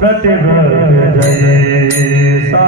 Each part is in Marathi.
प्रतिभा जय सा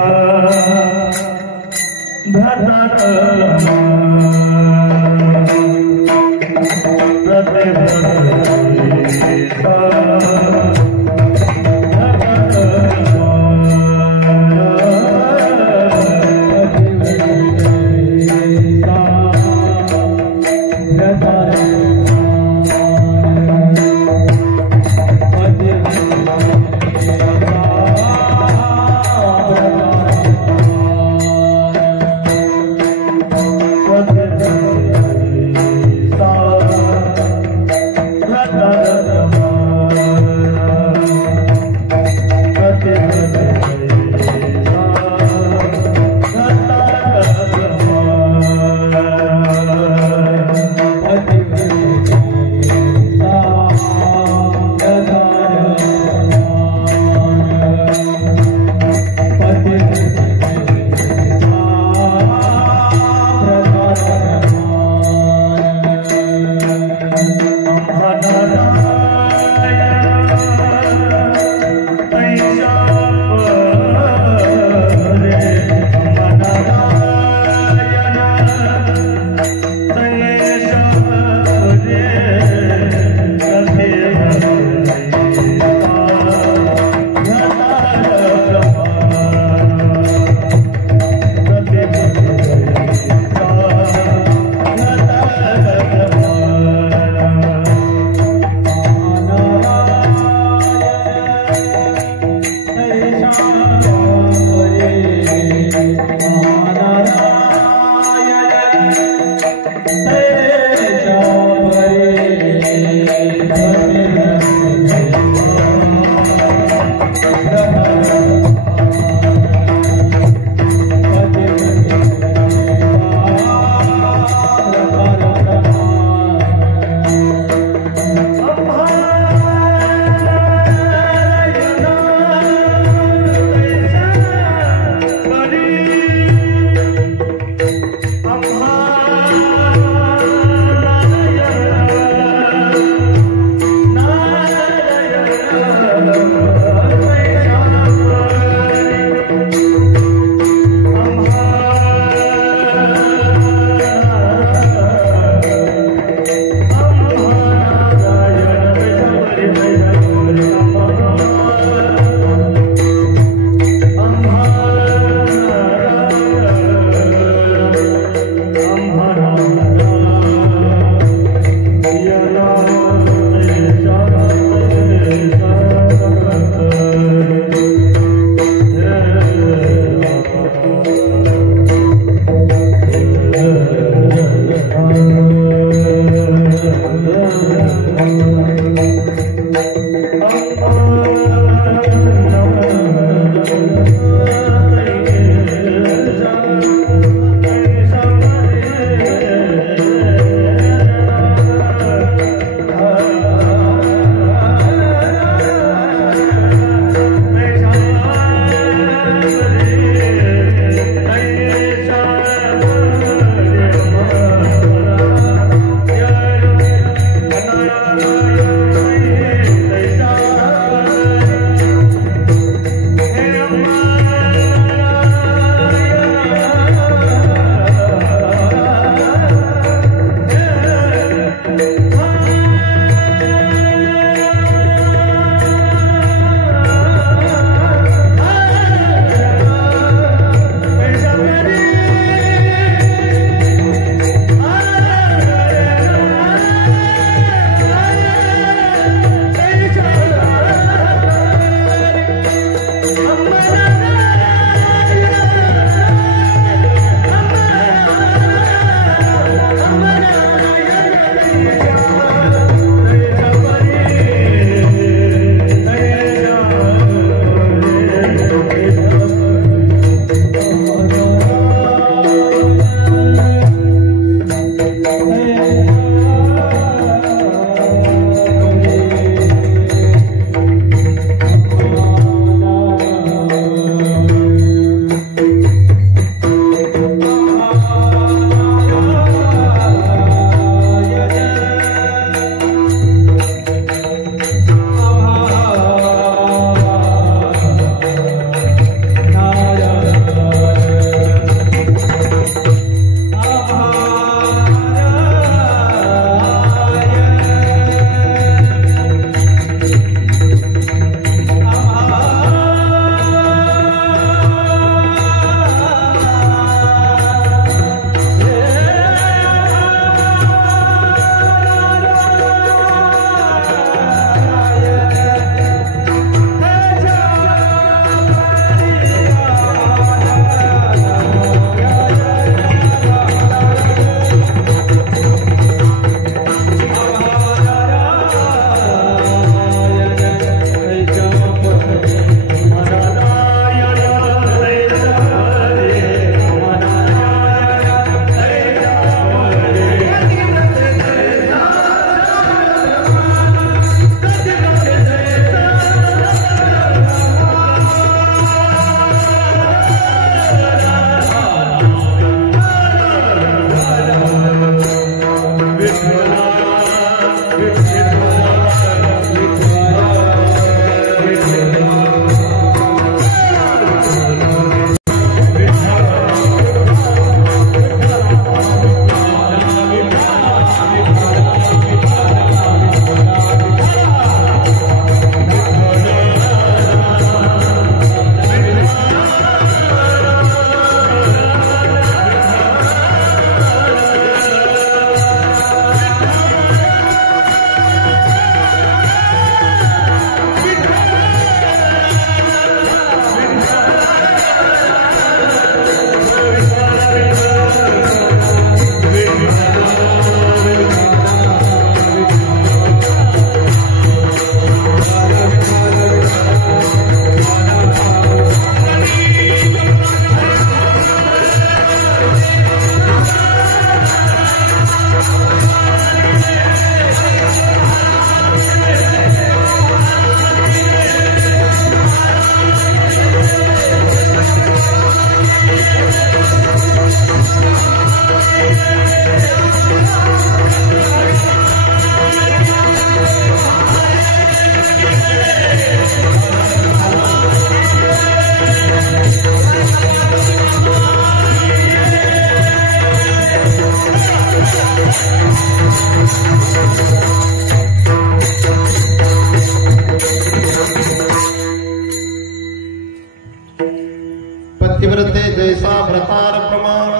पतिव्रते जैसा भ्रतार प्रमाण,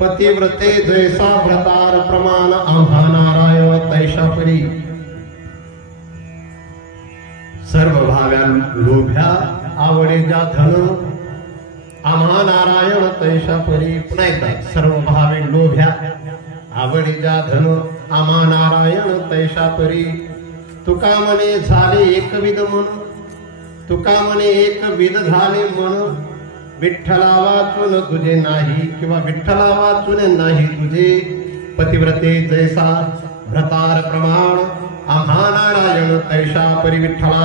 पतिव्रते जैसा भ्रतार प्रमाण, आम्हा नारायण तैशा परी. सर्व भाव्या लोभ्या आवडे ज्या धन, आम्हा नारायण तैशा परी. पुन्हा एकदा, सर्व भावे लोभ्या आवडे ज्या धन, आम्हा नारायण तैशा परी. तुका म्हणे झाले एकविध मन, तुका म्हणे एकविध झाले मन. विठ्ठला वाचून तुझे नाही, किंवा विठ्ठला वाचून नाही तुझे. पतिव्रते जैसा भ्रतार प्रमाण, आम्हा नारायण तैशा परी. विठ्ठला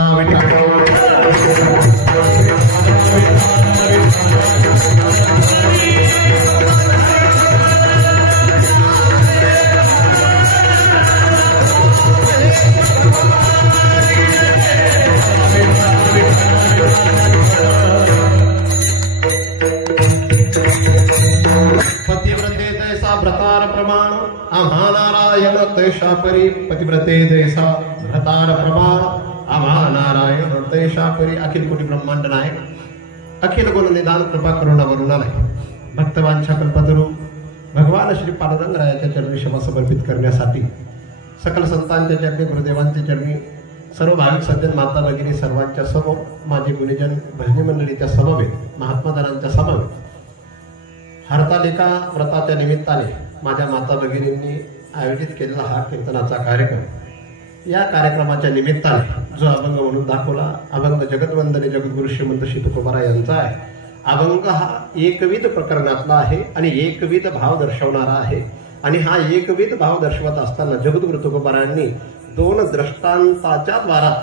पतिव्रते जैसा भ्रतार प्रमाण, आम्हा नारायण तैशा परी. पतिव्रते जैसा भ्रतार प्रमाण, आम्हा नारायण तैशा परी. अखिल कोटी ब्रह्मांड नायक, अखिल गुण निदान कृपा करुणा वरुणालय, भक्तवांच्या कल्पतरू भगवान श्री पांडुरंगरायाच्या चरणी क्षमा समर्पित करण्यासाठी सकल संतांच्या चरणी, गुरुदेवांच्या चरणी, सर्व भाविक सज्जन माता भगिनी सर्वांच्या समोर, माझे गुणीजन भजनी मंडळीच्या समवेत, महात्मादारांच्या समवेत, हरतालिका व्रताच्या निमित्ताने माझ्या माता भगिनींनी आयोजित केलेला हा कीर्तनाचा कार्यक्रम, या कार्यक्रमाच्या निमित्ताने जो अभंग म्हणून दाखवला, अभंग जगतवंदने जगद्गुरु श्रीमंत श्री तुकोबाराय यांचा आहे. अभंग हा एकविध प्रकरणातला आहे आणि एकविध भाव दर्शवणारा आहे. आणि हा एकविध भाव दर्शवत असताना जगद्गुरु तुकोबारायांनी दोन दृष्टांताच्या द्वारा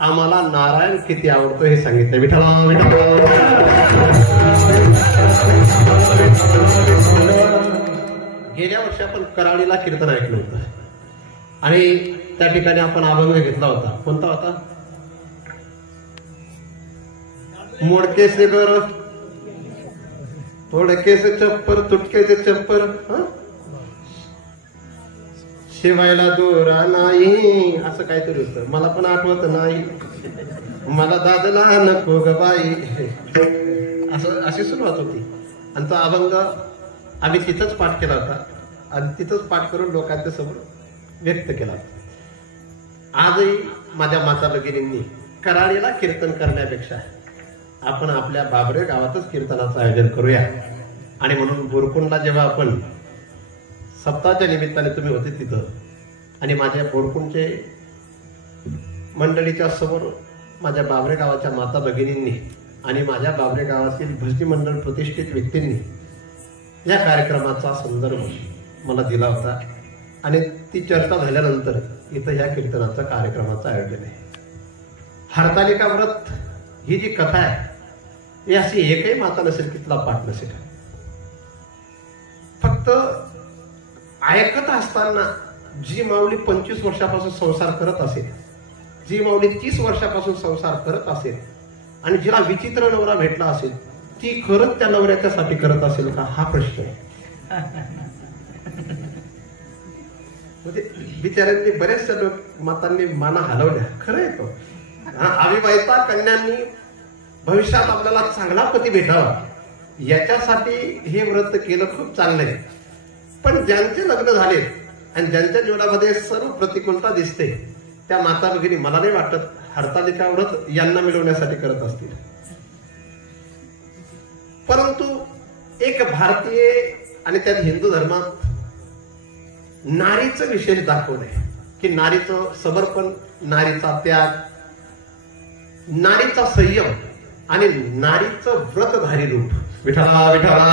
आम्हाला नारायण किती आवडतो हे सांगितले. विठ्ठला गेल्या वर्षी आपण कराडीला कीर्तन ऐकलं होतं आणि त्या ठिकाणी आपण अभंग घेतला होता. कोणता होता? मोडके से बर, तोडके से चप्पर, तुटके से चप्पर, शिवायला दोरा नाही, असं काहीतरी होतं. मला पण आठवत नाही, मला दादला नको ग बाई, असं अशी सुरुवात होती. आणि तो अभंग आम्ही तिथंच पाठ केला होता आणि तिथंच पाठ करून लोकांच्या समोर व्यक्त केला. आजही माझ्या माता भगिनींनी कराडीला कीर्तन करण्यापेक्षा आपण आपल्या बाबरे गावातच कीर्तनाचं आयोजन करूया. आणि म्हणून बोरकुंडला जेव्हा आपण सप्ताहाच्या निमित्ताने तुम्ही होते तिथं आणि माझ्या बोरकुंडचे मंडळीच्या समोर माझ्या बाबरे गावाच्या माता भगिनींनी आणि माझ्या बाबरे गावातील भजनी मंडळ प्रतिष्ठित व्यक्तींनी या कार्यक्रमाचा संदर्भ मला दिला होता आणि ती चर्चा झाल्यानंतर इथं या कीर्तनाचा कार्यक्रमाचं आयोजन आहे. हरतालिका व्रत ही जी कथा आहे ही अशी एकही माता नसेल की तिला पाठ नसेल. फक्त ऐकत असताना जी माऊली 25 वर्षापासून संसार करत असेल, जी माऊली 30 वर्षापासून संसार करत असेल आणि जिला विचित्र नवरा भेटला असेल, ती खरंच त्या नवऱ्याच्यासाठी करत असेल का, हा प्रश्न आहे. म्हणजे बिचाऱ्यांनी बरेचशा लोक मातांनी माना हलवल्या, खरं आहे तो. अविवाहिता कन्यांनी भविष्यात आपल्याला चांगला पती भेटावा याच्यासाठी हे व्रत केलं खूप चांगलं आहे. पण ज्यांचे लग्न झाले आणि ज्यांच्या जीवनामध्ये सर्व प्रतिकूलता दिसते, त्या माता भगिनी मला नाही वाटत हरतालिका व्रत यांना मिळवण्यासाठी करत असतील. परंतु एक भारतीय आणि त्यात हिंदू धर्मात नारीचं विशेष दाखवलंय की नारीचं समर्पण, नारीचा त्याग, नारीचा संयम आणि नारीचं व्रतधारी रूप. विठ्ठला विठ्ठला.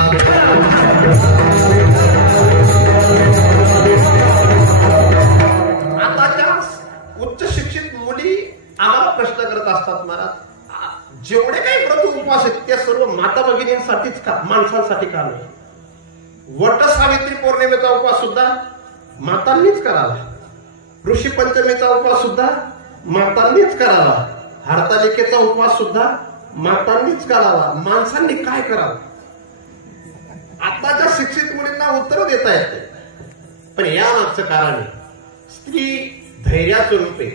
आताच्या उच्च शिक्षित मुली आम्हाला प्रश्न करत असतात, महाराज जेवढे काही व्रत उपवास आहेत त्या सर्व माता भगिनींसाठीच का, माणसांसाठी का नाही? वट सावित्री पौर्णिमेचा उपवास सुद्धा मातांनीच करावा, ऋषी पंचमीचा उपवास सुद्धा मातांनीच करावा, हरतालिकेचा उपवास सुद्धा मातांनीच करावा. माणसांनी काय करावं? आताच्या शिक्षित मुलींना उत्तर देता येते, पण या मागचं कारण आहे स्त्री धैर्याचं रूप आहे,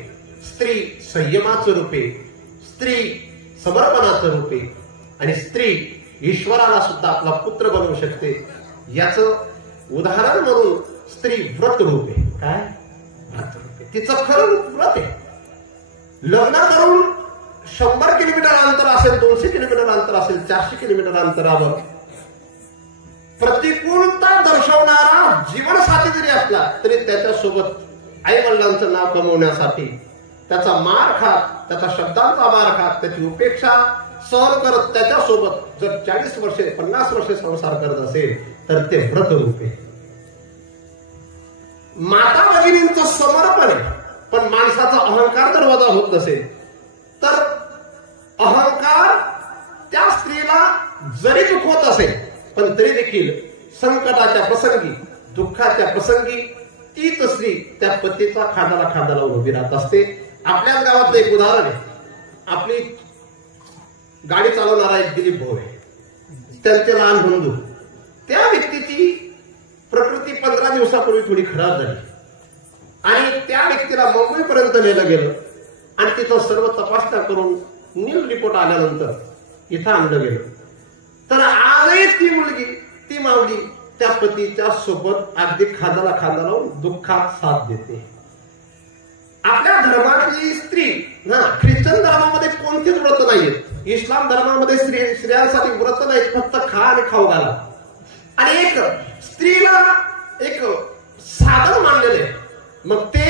स्त्री संयमाचं रूप आहे, स्त्री समर्पणाचं रूप आहे आणि स्त्री ईश्वराला सुद्धा आपला पुत्र बनवू शकते. याचं उदाहरण म्हणून स्त्री व्रत रूप आहे. काय व्रत रूप आहे? तिचं खरं व्रत आहे. लग्न करून 100 किलोमीटर अंतर असेल, 200 किलोमीटर अंतर असेल, 400 किलोमीटर अंतरावर प्रतिकूलता दर्शवणारा जीवनसाथी जरी असला तरी त्याच्यासोबत आई वडिलांचं नाव कमवण्यासाठी त्याचा मार खात, त्याचा शब्दांचा मार खात, त्याची उपेक्षा सहन करत त्याच्यासोबत जर 40 वर्षे 50 वर्षे संसार करत असेल तर ते व्रत रूप आहे. माता भगिनींचं समर्पण आहे. पण माणसाचा अहंकार जर वजा होत नसेल तर अहंकार त्या स्त्रीला जरी दुखवत असेल पण तरी देखील संकटाच्या प्रसंगी, दुःखाच्या प्रसंगी तीच स्त्री त्या पतीचा खांद्याला खांदा लावून उभी राहत असते. आपल्याच गावातलं एक उदाहरण आहे. आपली गाडी चालवणारा एक दिलीप भाऊ आहे, त्यांचे लहान बंधू. त्या व्यक्तीची प्रकृती 15 दिवसापूर्वी थोडी खराब झाली आणि त्या व्यक्तीला मुंबईपर्यंत नेलं गेलं आणि तिथं सर्व तपासण्या करून नील रिपोर्ट आल्यानंतर इथं आणलं गेलं. तर आजही ती मुलगी, ती माऊली त्या पतीच्या सोबत अगदी खांद्याला खांदा लावून दुःखात साथ देते. आपल्या धर्मातली स्त्री, ख्रिश्चन धर्मामध्ये कोणतीच व्रत नाहीयेत, इस्लाम धर्मामध्ये स्त्रियांसाठी व्रत नाहीत, फक्त खा आणि खाऊ घाला. आणि एक स्त्रीला एक साधन मानलेलं आहे, मग ते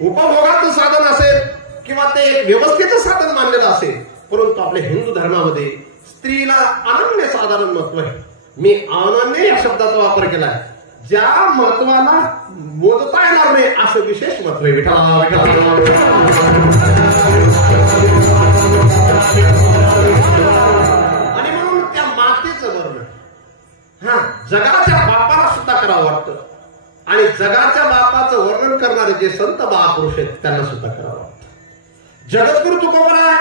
उपभोगाचं साधन असेल किंवा ते एक व्यवस्थेचं साधन मानलेलं असेल. परंतु आपल्या हिंदू धर्मामध्ये स्त्रीला अनन्य साधारण महत्व आहे. मी अनन्य या शब्दाचा वापर केलाय. ज्या महत्वाला मोजता येणार नाही असं विशेष महत्व आहे. विठ्ठला आणि म्हणून त्या मातेचं वर्णन जगाच्या बापाला सुद्धा करावं वाटतं आणि जगाच्या बापाचं वर्णन करणारे जे संत महापुरुष आहेत त्यांना सुद्धा करावं वाटतं. जगद्गुरु तुकोबराय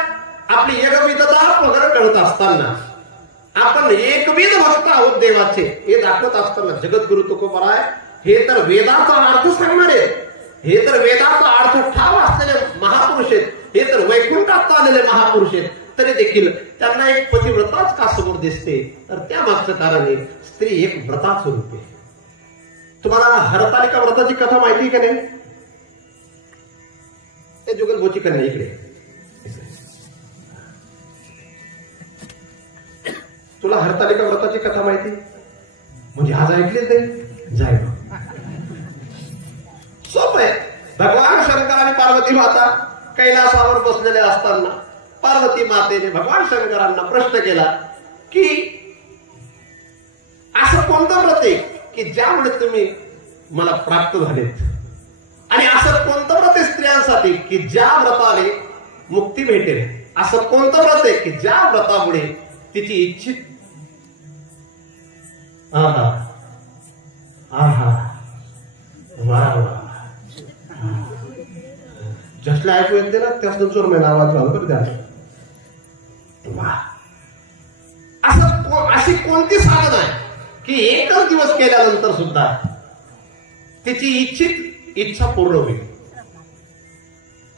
आपली एकविधता वगैरे कळत असताना, आपण एकविध भक्त आहोत देवाचे हे दाखवत असताना, जगद्गुरु तुकोबराय हे तर वेदाचा अर्थ सांगणारे, हे तर वेदाचा अर्थ ठाव असलेले महापुरुष आहेत, हे तर वैकुंठात आलेले महापुरुष आहेत, तरी देखील त्यांना एक पतिव्रताच का समोर दिसते? तर त्या मागचं कारण आहे स्त्री एक व्रताच रूप आहे. तुम्हाला हरतालिका व्रताची कथा माहिती का नाही? ते जुगलभोची कन्या इकडे. तुला हरतालिका व्रताची कथा माहिती म्हणजे आज ऐकलीच नाही? जाय सोप आहे. भगवान शंकर आणि पार्वती माता कैलासावर बसलेले असताना पार्वती मातेने भगवान शंकरांना प्रश्न केला की असं कोणतं व्रत आहे की ज्यामुळे तुम्ही मला प्राप्त झालेत, आणि असं कोणतं व्रत आहे स्त्रियांसाठी की ज्या व्रताने मुक्ती भेटेल, असं कोणतं व्रत आहे की ज्या व्रतामुळे तिची इच्छित आहा आहा वा वा जसला ऐकू येते ना त्याच चोर महिना आवाज लावला बरं द्या. वा, अशी कोणती साधन आहे की एकच दिवस केल्यानंतर सुद्धा त्याची इच्छित इच्छा पूर्ण होईल.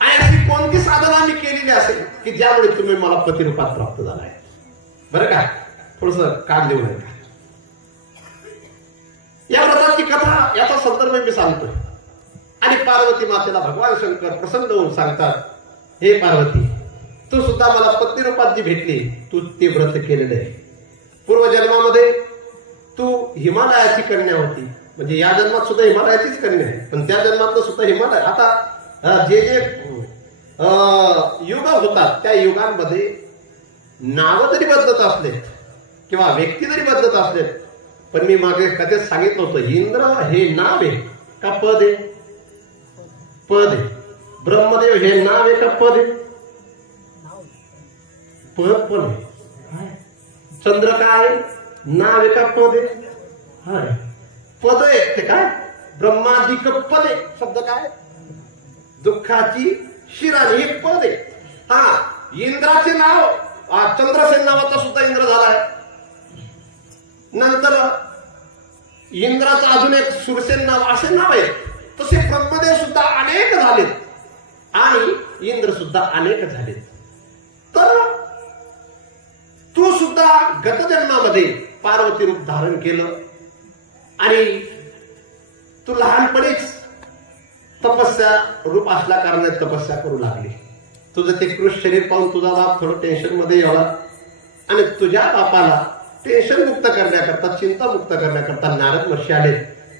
आणि अशी कोणती साधन आम्ही केलेली असेल की ज्यामुळे तुम्ही मला पतिरूपात प्राप्त झालाय. बरं का, थोडस कान देऊ नये. या व्रताची कथा याचा संदर्भ मी सांगतोय. आणि पार्वती मातेला भगवान शंकर प्रसन्न होऊन सांगतात, हे पार्वती, तू सुद्धा मला पत्नी रूपात जी भेटली, तू ते व्रत केलेलं आहे. पूर्वजन्मामध्ये तू हिमालयाची कन्या होती, म्हणजे या जन्मात सुद्धा हिमालयाचीच कन्या आहे, पण त्या जन्मात सुद्धा हिमालय. आता जे जे युग होतात त्या युगांमध्ये नाव जरी बदलत असले किंवा व्यक्ती जरी बदलत असले, पण मी मागे कधीच सांगितलं होतं, इंद्र हे नाव आहे का पद आहे? पद आहे. ब्रह्मदेव हे नाव आहे का पद आहे? पद पण आहे. चंद्र काय नाव आहे का पद आहे? पद आहे. ते काय ब्रह्माधिक पद आहे. शब्द काय? दुःखाची शिराणी, हे पद आहे. हा, इंद्राचे नाव चंद्रसेन नावाचा सुद्धा इंद्र झालाय. नंतर इंद्राचं अजून एक सुरसेन नाव, असे नाव आहे. तसे ब्रह्मदेव सुद्धा अनेक झालेत आणि इंद्र सुद्धा अनेक झालेत. तर तू सुद्धा गतजन्मामध्ये पार्वती रूप धारण केलं आणि तू लहानपणीच तपस्या रूप असल्या कारणाने तपस्या करू लागली. तुझं ते कृष शरीर पाहून तुझा बाप थोडं टेन्शन मध्ये यावा आणि तुझ्या बापाला टेन्शन मुक्त करण्याकरता, चिंता मुक्त करण्याकरता नारद महर्षी आले.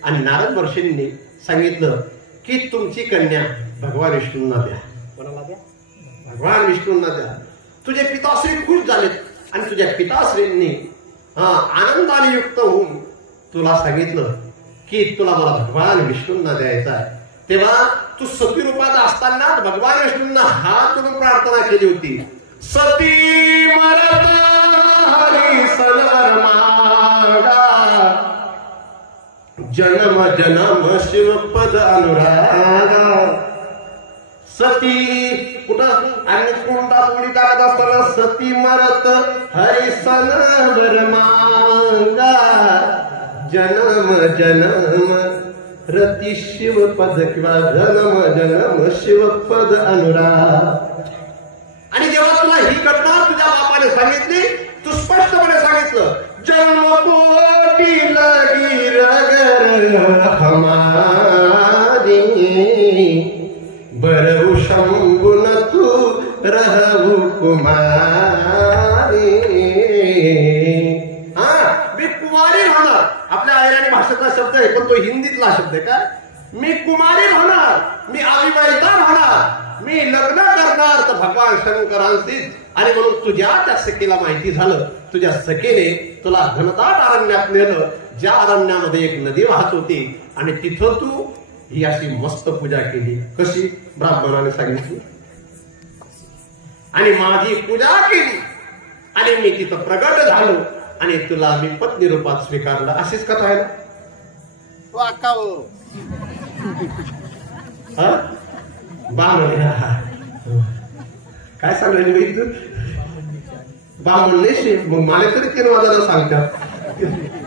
आणि नारद महर्षींनी सांगितलं की तुमची कन्या भगवान विष्णूंना द्या. कोणाला द्या? भगवान विष्णूंना द्या. तुझे पिताश्री खुश झालेत आणि तुझ्या पिताश्रींनी आनंदाने युक्त होऊन तुला सांगितलं की तुला मला भगवान विष्णूंना द्यायचा आहे. तेव्हा तू सती रूपात असताना भगवान विष्णूंना हात करून प्रार्थना केली होती. सती मरत हरी सनवर मागा, जन्म जन्म शिवपद अनुरागा. सती कुठं आणि कोणता कोणी टाकत असताना सती मरत हरी सनवर मागा, जन्म जन्म रती शिवपद किंवा जन्म जन्म शिवपद अनुराग. आणि जेव्हा तुला ही घटना तुझ्या बापाने सांगितली, तू स्पष्टपणे सांगितलं, जन्म कोटी लगी रगर हमारी, बरऊ शंभुन तू रहू कुमारी. मी कुमारी राहणार. आपल्या ऐराणी भाषेतला शब्द आहे, पण तो हिंदीतला शब्द आहे. काय? मी कुमारी राहणार, मी अविवाहिता राहणार, मी लग्न करणार तर भगवान शंकरांशीच. आणि म्हणून तुझ्या त्या सखीला माहिती झालं, तुझ्या सखीने तुला घनदाट अरण्यात नेलं, ज्या अरण्यामध्ये एक नदी वाहत होती आणि तिथं तू ही अशी मस्त पूजा केली. कशी? ब्राह्मणाने सांगितली. आणि माझी पूजा केली आणि मी तिथं प्रगट झालो आणि तुला मी पत्नी रूपात स्वीकारलं. अशीच कथा आहे ना? काय सांगायला बामणले मग मला तरी 3 वाजायला सांगतात.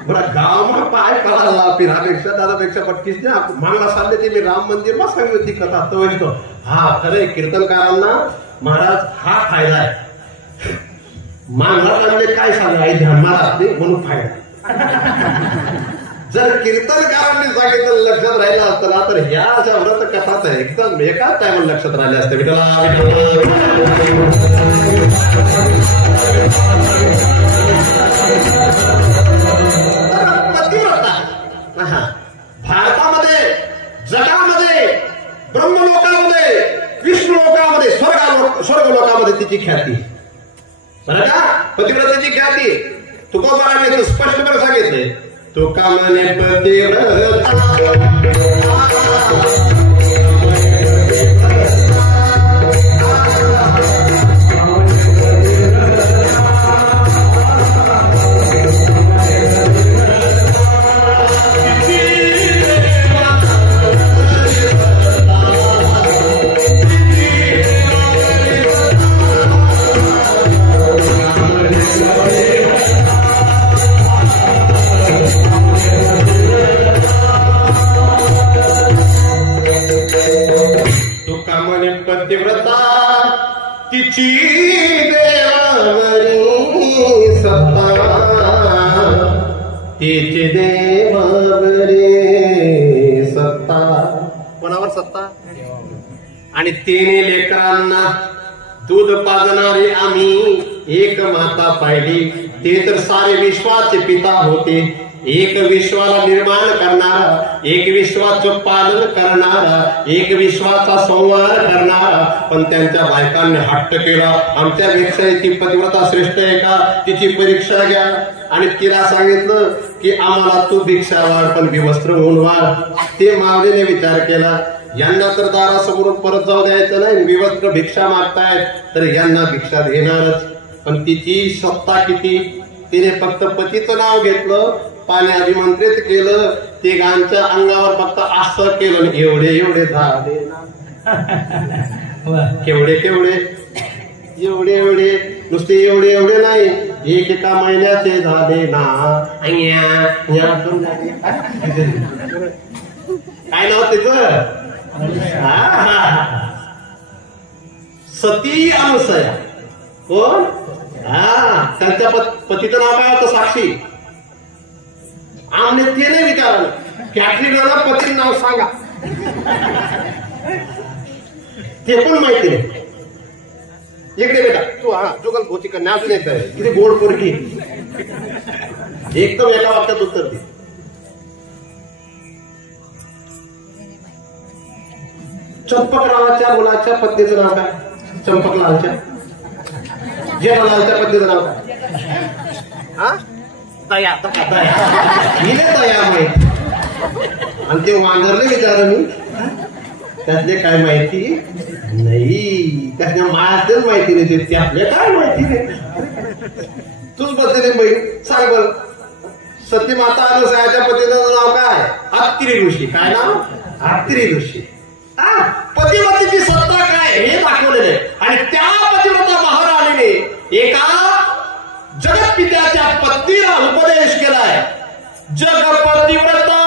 बरं गावाला पाय कळाला पिरापेक्षा दादापेक्षा पटकीच द्या मागला सांगते ते मी राम मंदिर मा सांगली होती कथा. तो येतो हा खरंय, कीर्तनकारांना महाराज हा फायदा आहे. मागला म्हणजे काय सांगा ध्यान महाराज ते म्हणून फायदा. जर कीर्तनकारांनी सांगितलं लक्षात राहिलं असतं ना तर ह्या ज्या व्रत कथाच आहे एकदम एकाच टायमाला लक्षात राहिले असते. पतिव्रता भारतामध्ये, जगामध्ये, ब्रह्मलोकामध्ये, विष्णू लोकामध्ये, स्वर्ग लोकामध्ये तिची ख्याती. बरं का? पतिव्रतेची ख्याती तुकोबाराने स्पष्टपणे सांगितले. तो कामने पतिव्रता पतिव्रता तिची देवावरी सत्ता, तिची देवावरी सत्ता. कोणावर सत्ता? आणि 3 लेकरांना दूध पाजणारे आम्ही एक माता पाहिली. ते तर सारे विश्वाचे पिता होते. एक विश्वाला निर्माण करणारा, एक विश्वाचं पालन करणारा, एक विश्वाचा संहार करणारा. पण त्यांच्या बायकांनी हट्ट केला, आमच्यापेक्षा ती पतिव्रता श्रेष्ठ आहे का, तिची परीक्षा घ्या. आणि तिला सांगितलं की आम्हाला तू भिक्षा वाढ, पण विवस्त्र होऊन वाढ. ते मावळीने विचार केला, यांना तर दारासमोरून परत जाऊ द्यायचं नाही, विवस्त्र भिक्षा मागतायत तर यांना भिक्षा देणारच. पण तिची सत्ता किती, तिने फक्त पतीचं नाव घेतलं, पाणी अभिमंत्रित केलं, ते गांच्या अंगावर फक्त असं केलं, एवढे एवढे झाले केवढे केवढे एवढे एवढे, नुसते एवढे एवढे नाही, एका महिन्याचे झाले ना. काय नाव तिचं? सती अनुसया. कोण? त्यांच्या पतीचं नाव काय होतं? साक्षी. आमने ते नाही विचारलं, कॅटरीनाला पतीचं नाव सांगा, ते पण माहिती नाही. इकडे बेटा तू, जुगल भोती कन्या अजून एक आहे, किती गोड पोरकी, एकदम एका वाक्यात उत्तर दे. चंपकरावाच्या मुलाच्या पत्नीचं नाव काय? चंपकलालच्या. जेठालालच्या पत्नीचं नाव काय? दया. हिने दया माहिती. आणि ते वांगरले विचार मी, त्यातले काय माहिती नाही, त्यातल्या मायातच माहिती नाही, त्यातले काय माहिती नाही. तूच बसलेली बहीण सांग बर, सतीमाता अनुसयाच्या पतीचं नाव काय? अत्रि ऋषी. काय नाव? अत्रि ऋषी. पतिव्रतेची सत्ता काय हे दाखवलेले. आणि त्या पतिव्रता महाराणीने एका जगतपित्याच्या पत्नीला उपदेश केलाय. जगपतिव्रता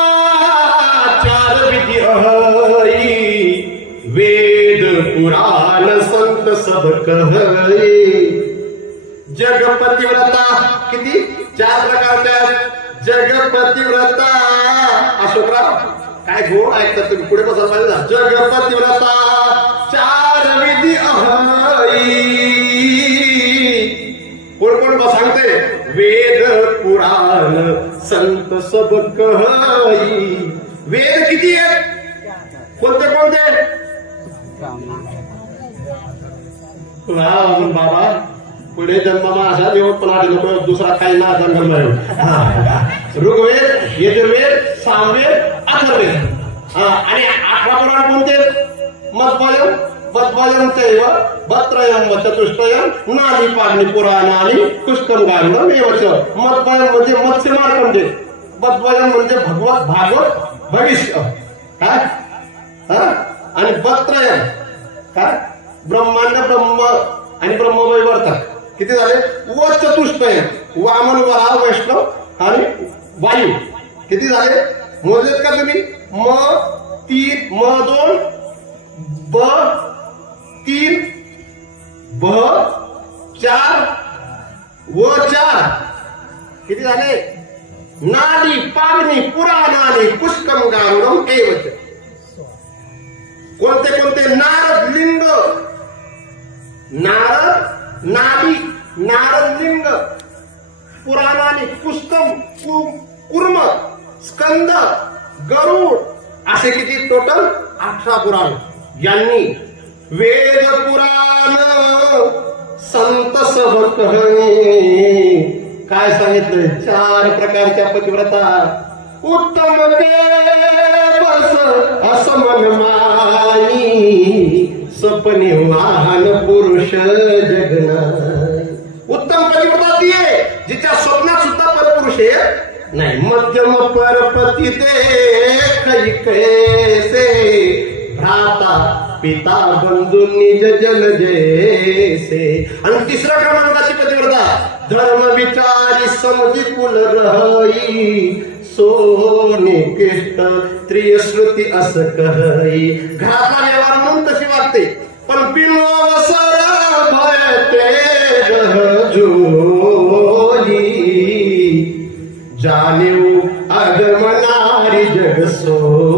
4 विधी अहई, वेद पुराण संत सब कहई. जगपतिव्रता किती? 4 प्रकारच्या. जगपतिव्रता अशोकराव काय घोड ऐकतात तुम्ही, पुढे बसायला पाहिजे ना. जगपतिव्रता 4 विधी अहई. कोण कोण सांगते? वेद पुराण संत सब कहई. वेद किती आहेत? कोणते कोणते? बाबा पुढे जन्माला अशा देव पण आले नको, दुसरा काही ना जंगल नाही. ऋग्वेद, यजुर्वेद, सामवेद, अथर्ववेद. आणि 11 पुराण कोणते? मध्वयम, बद्वयम चैव बत्रयम चतुष्टयम नाली पाडणी पुराणानी पुष्कम गारुडम एवच. मध्वयम म्हणजे मत्स्यमार्कंडे, बद्वयम म्हणजे भगवत भागवत भविष्य काय, आणि बत्रयम काय ब्रह्मांड ब्रह्म आणि ब्रह्मवैवर्तक. किती झाले? व चतुष्टयम वामन वराह वैष्णव आणि वायू. किती झाले? मोजलेत का तुम्ही? म 3, म 2, ब 3, ब 4, व 4. किती झाले? नाडी पागणी पुराणाने पुष्कम गारुडम एवच. कोणते कोणते? नारद लिंग, नारद नाडी, नारद लिंग, पुराणाने पुष्कम कुर्म, स्कंद, गरुड, असे किती टोटल? 18 पुराण. यांनी वेद पुराण संत सब कहई काय सांगितलं? 4 प्रकारच्या पतिव्रता. उत्तम बस असमन माई, सपने वाहन पुरुष जगनाई. उत्तम पतिव्रता ती आहे जिच्या स्वप्नात सुद्धा परपुरुष आहे नाही. मध्यम परपती ते कैसे, भ्राता पिता बंधू निज जल जैसे. आणि 3ऱ्या क्रमांकाची पतिव्रता धर्म विचारी समजी कुल रही, सोने केष्ट त्रिय श्रुती अस कहई. घरातला व्यवहार म्हणून तशी वागते, पण पिनवसर भयते जोली जाणीव अगमनारी जगसोली.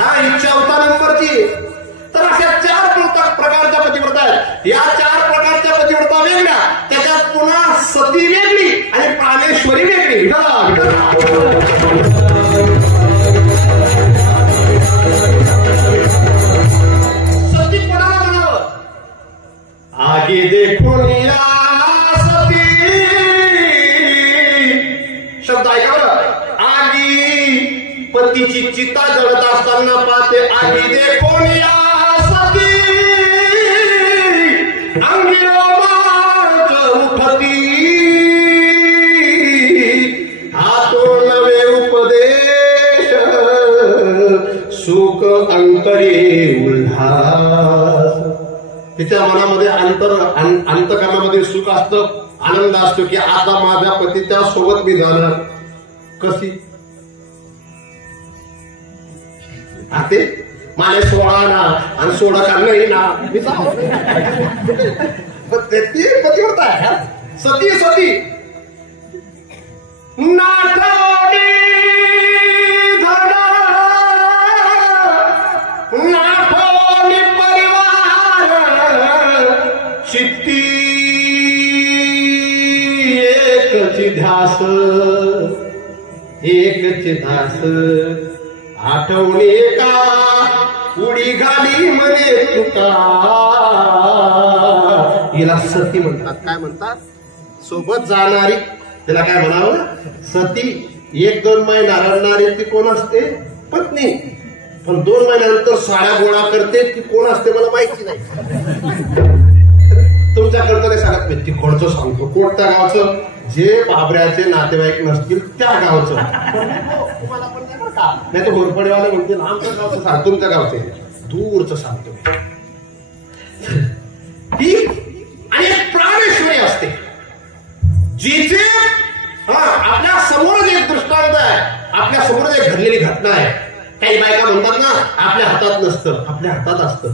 हा ही 4था नंबरची. तर अशा 4 प्रकारच्या पतिव्रता आहेत. या 4 प्रकारच्या पतिव्रता वेगळ्या, त्याच्यात पुन्हा सती वेगळी आणि प्राणेश्वरी वेगळी. सती कोणाला म्हणावं? आगे देखून या सती शब्द ऐका बरं. आगी पतीची चिता जळत असताना पाहते. आगी देखून या सती अंगी रोमांच उठती. हातून नवे उपदेश सुख अंतरी उल्हास. तिच्या मनामध्ये अंतकरणामध्ये सुख असतं, आनंद असतो की आता माझ्या पतीच्या सोबत मी जाणार. कशी आते माने सोळा ना आणि सोडा का नाही ना मी ती पतिव्रता आहे. सती सती नाठवडी धडा नाठवडी परिवार चित्ती एकची ध्यास एकची ध्यास. आठवणी एका उडी घाली म्हणे तुका. हिला सती म्हणतात. काय म्हणतात? सोबत जाणारी. तिला काय म्हणावं? सती. 1-2 महिना रडणारी ती कोण असते? पत्नी. पण 2 महिन्यानंतर साड्या गोळा करते ती कोण असते मला माहिती नाही. तुमच्याकडचं नाही सांगत मी. ती कोणचं सांगतो. कोणत्या गावचं? जे बाबऱ्याचे नातेवाईक नसतील त्या गावचं. तुम्हाला पण नाही बरं का. नाही तर घोरपडेवाले म्हणतील आमच्या गावचं सांग, तुमच्या गावचे दूरचं सांगतो. ती आणि एक प्राणेश्वरी असते जिचे आपल्या समोर जे दृष्टांत आहे, आपल्या समोर जे घडलेली घटना आहे. काही बायका म्हणतात ना आपल्या हातात नसतं, आपल्या हातात असतं.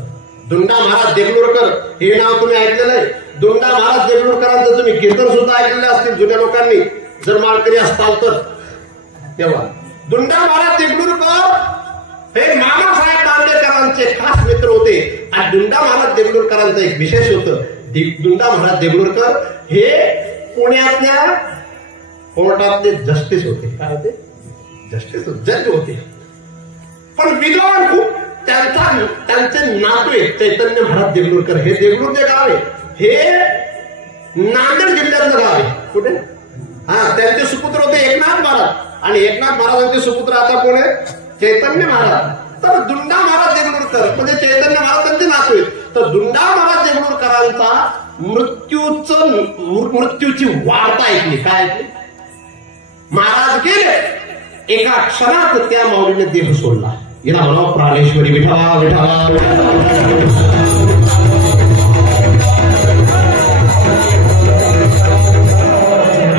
दुंडा महाराज देगलूरकर हे नाव तुम्ही ऐकलेलं आहे. दुंडा महाराज देगलूरकरांचं तुम्ही कीर्तन सुद्धा ऐकलेलं असतील जुन्या लोकांनी, जर माळकरी असताल तर. तेव्हा दुंडा महाराज देगलूरकर हे मामासाहेब दांडेकरांचे खास मित्र होते. आणि दुंडा महाराज देगलूरकरांचं एक विशेष होतं. दुंडा महाराज देगलूरकर हे पुण्यातल्या कोर्टातले जस्टिस होते. काय होते? जस्टिस, जज होते. पण विद्वान खूप. त्यांचे नातू चैतन्य महाराज देगलूरकर. हे देगलूर जे गाव आहे हे नांदेड जिल्ह्यातलं गाव आहे. कुठे? त्यांचे सुपुत्र होते एकनाथ महाराज. आणि एकनाथ महाराजांचे सुपुत्र आता कोण आहे? चैतन्य महाराज. तर दुंडा महाराज देगलूरकर म्हणजे चैतन्य महाराज त्यांचे नातू आहेत. तर दुंडा महाराज देगलूरकरांचा मृत्यूची वार्ता ऐकली. काय ऐकली? महाराज गेले, एका क्षणात त्या माऊलीने देह सोडला. याला म्हणावं प्राणेश्वरी. विठा विठा.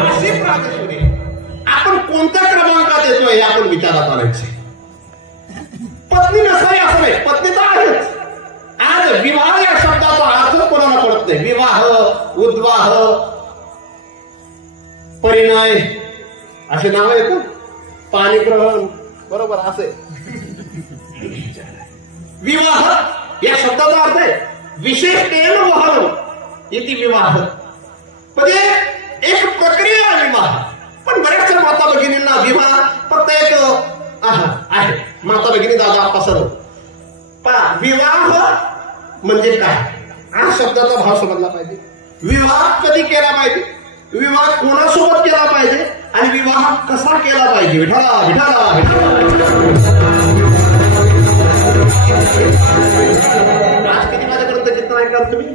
अशी प्राणेश्वरी आपण कोणत्या क्रमांकात येतोय हे आपण विचारात आणायचे. पत्नी नसावी असं नाही, पत्नी तर आहेच. आज विवाह या शब्दाचा अर्थ कोणाला पडत नाही. विवाह, उद्वाह, परिणय असे नाव येतात. पाणीग्रहण बरोबर असे. विवाह या शब्दाचा अर्थ आहे विशेषतेन वहन इति विवाह. म्हणजे एक प्रक्रिया विवाह. पण बऱ्याचशा माता भगिनींना विवाह फक्त एक आहे. माता भगिनी दादा पसरव. विवाह म्हणजे काय हा शब्दाचा भाव समजला पाहिजे. विवाह कधी केला पाहिजे, विवाह कोणासोबत केला पाहिजे आणि विवाह कसा केला पाहिजे. विठाला विठाला आज किती माझ्यापर्यंत कीर्तन ऐकणार तुम्ही.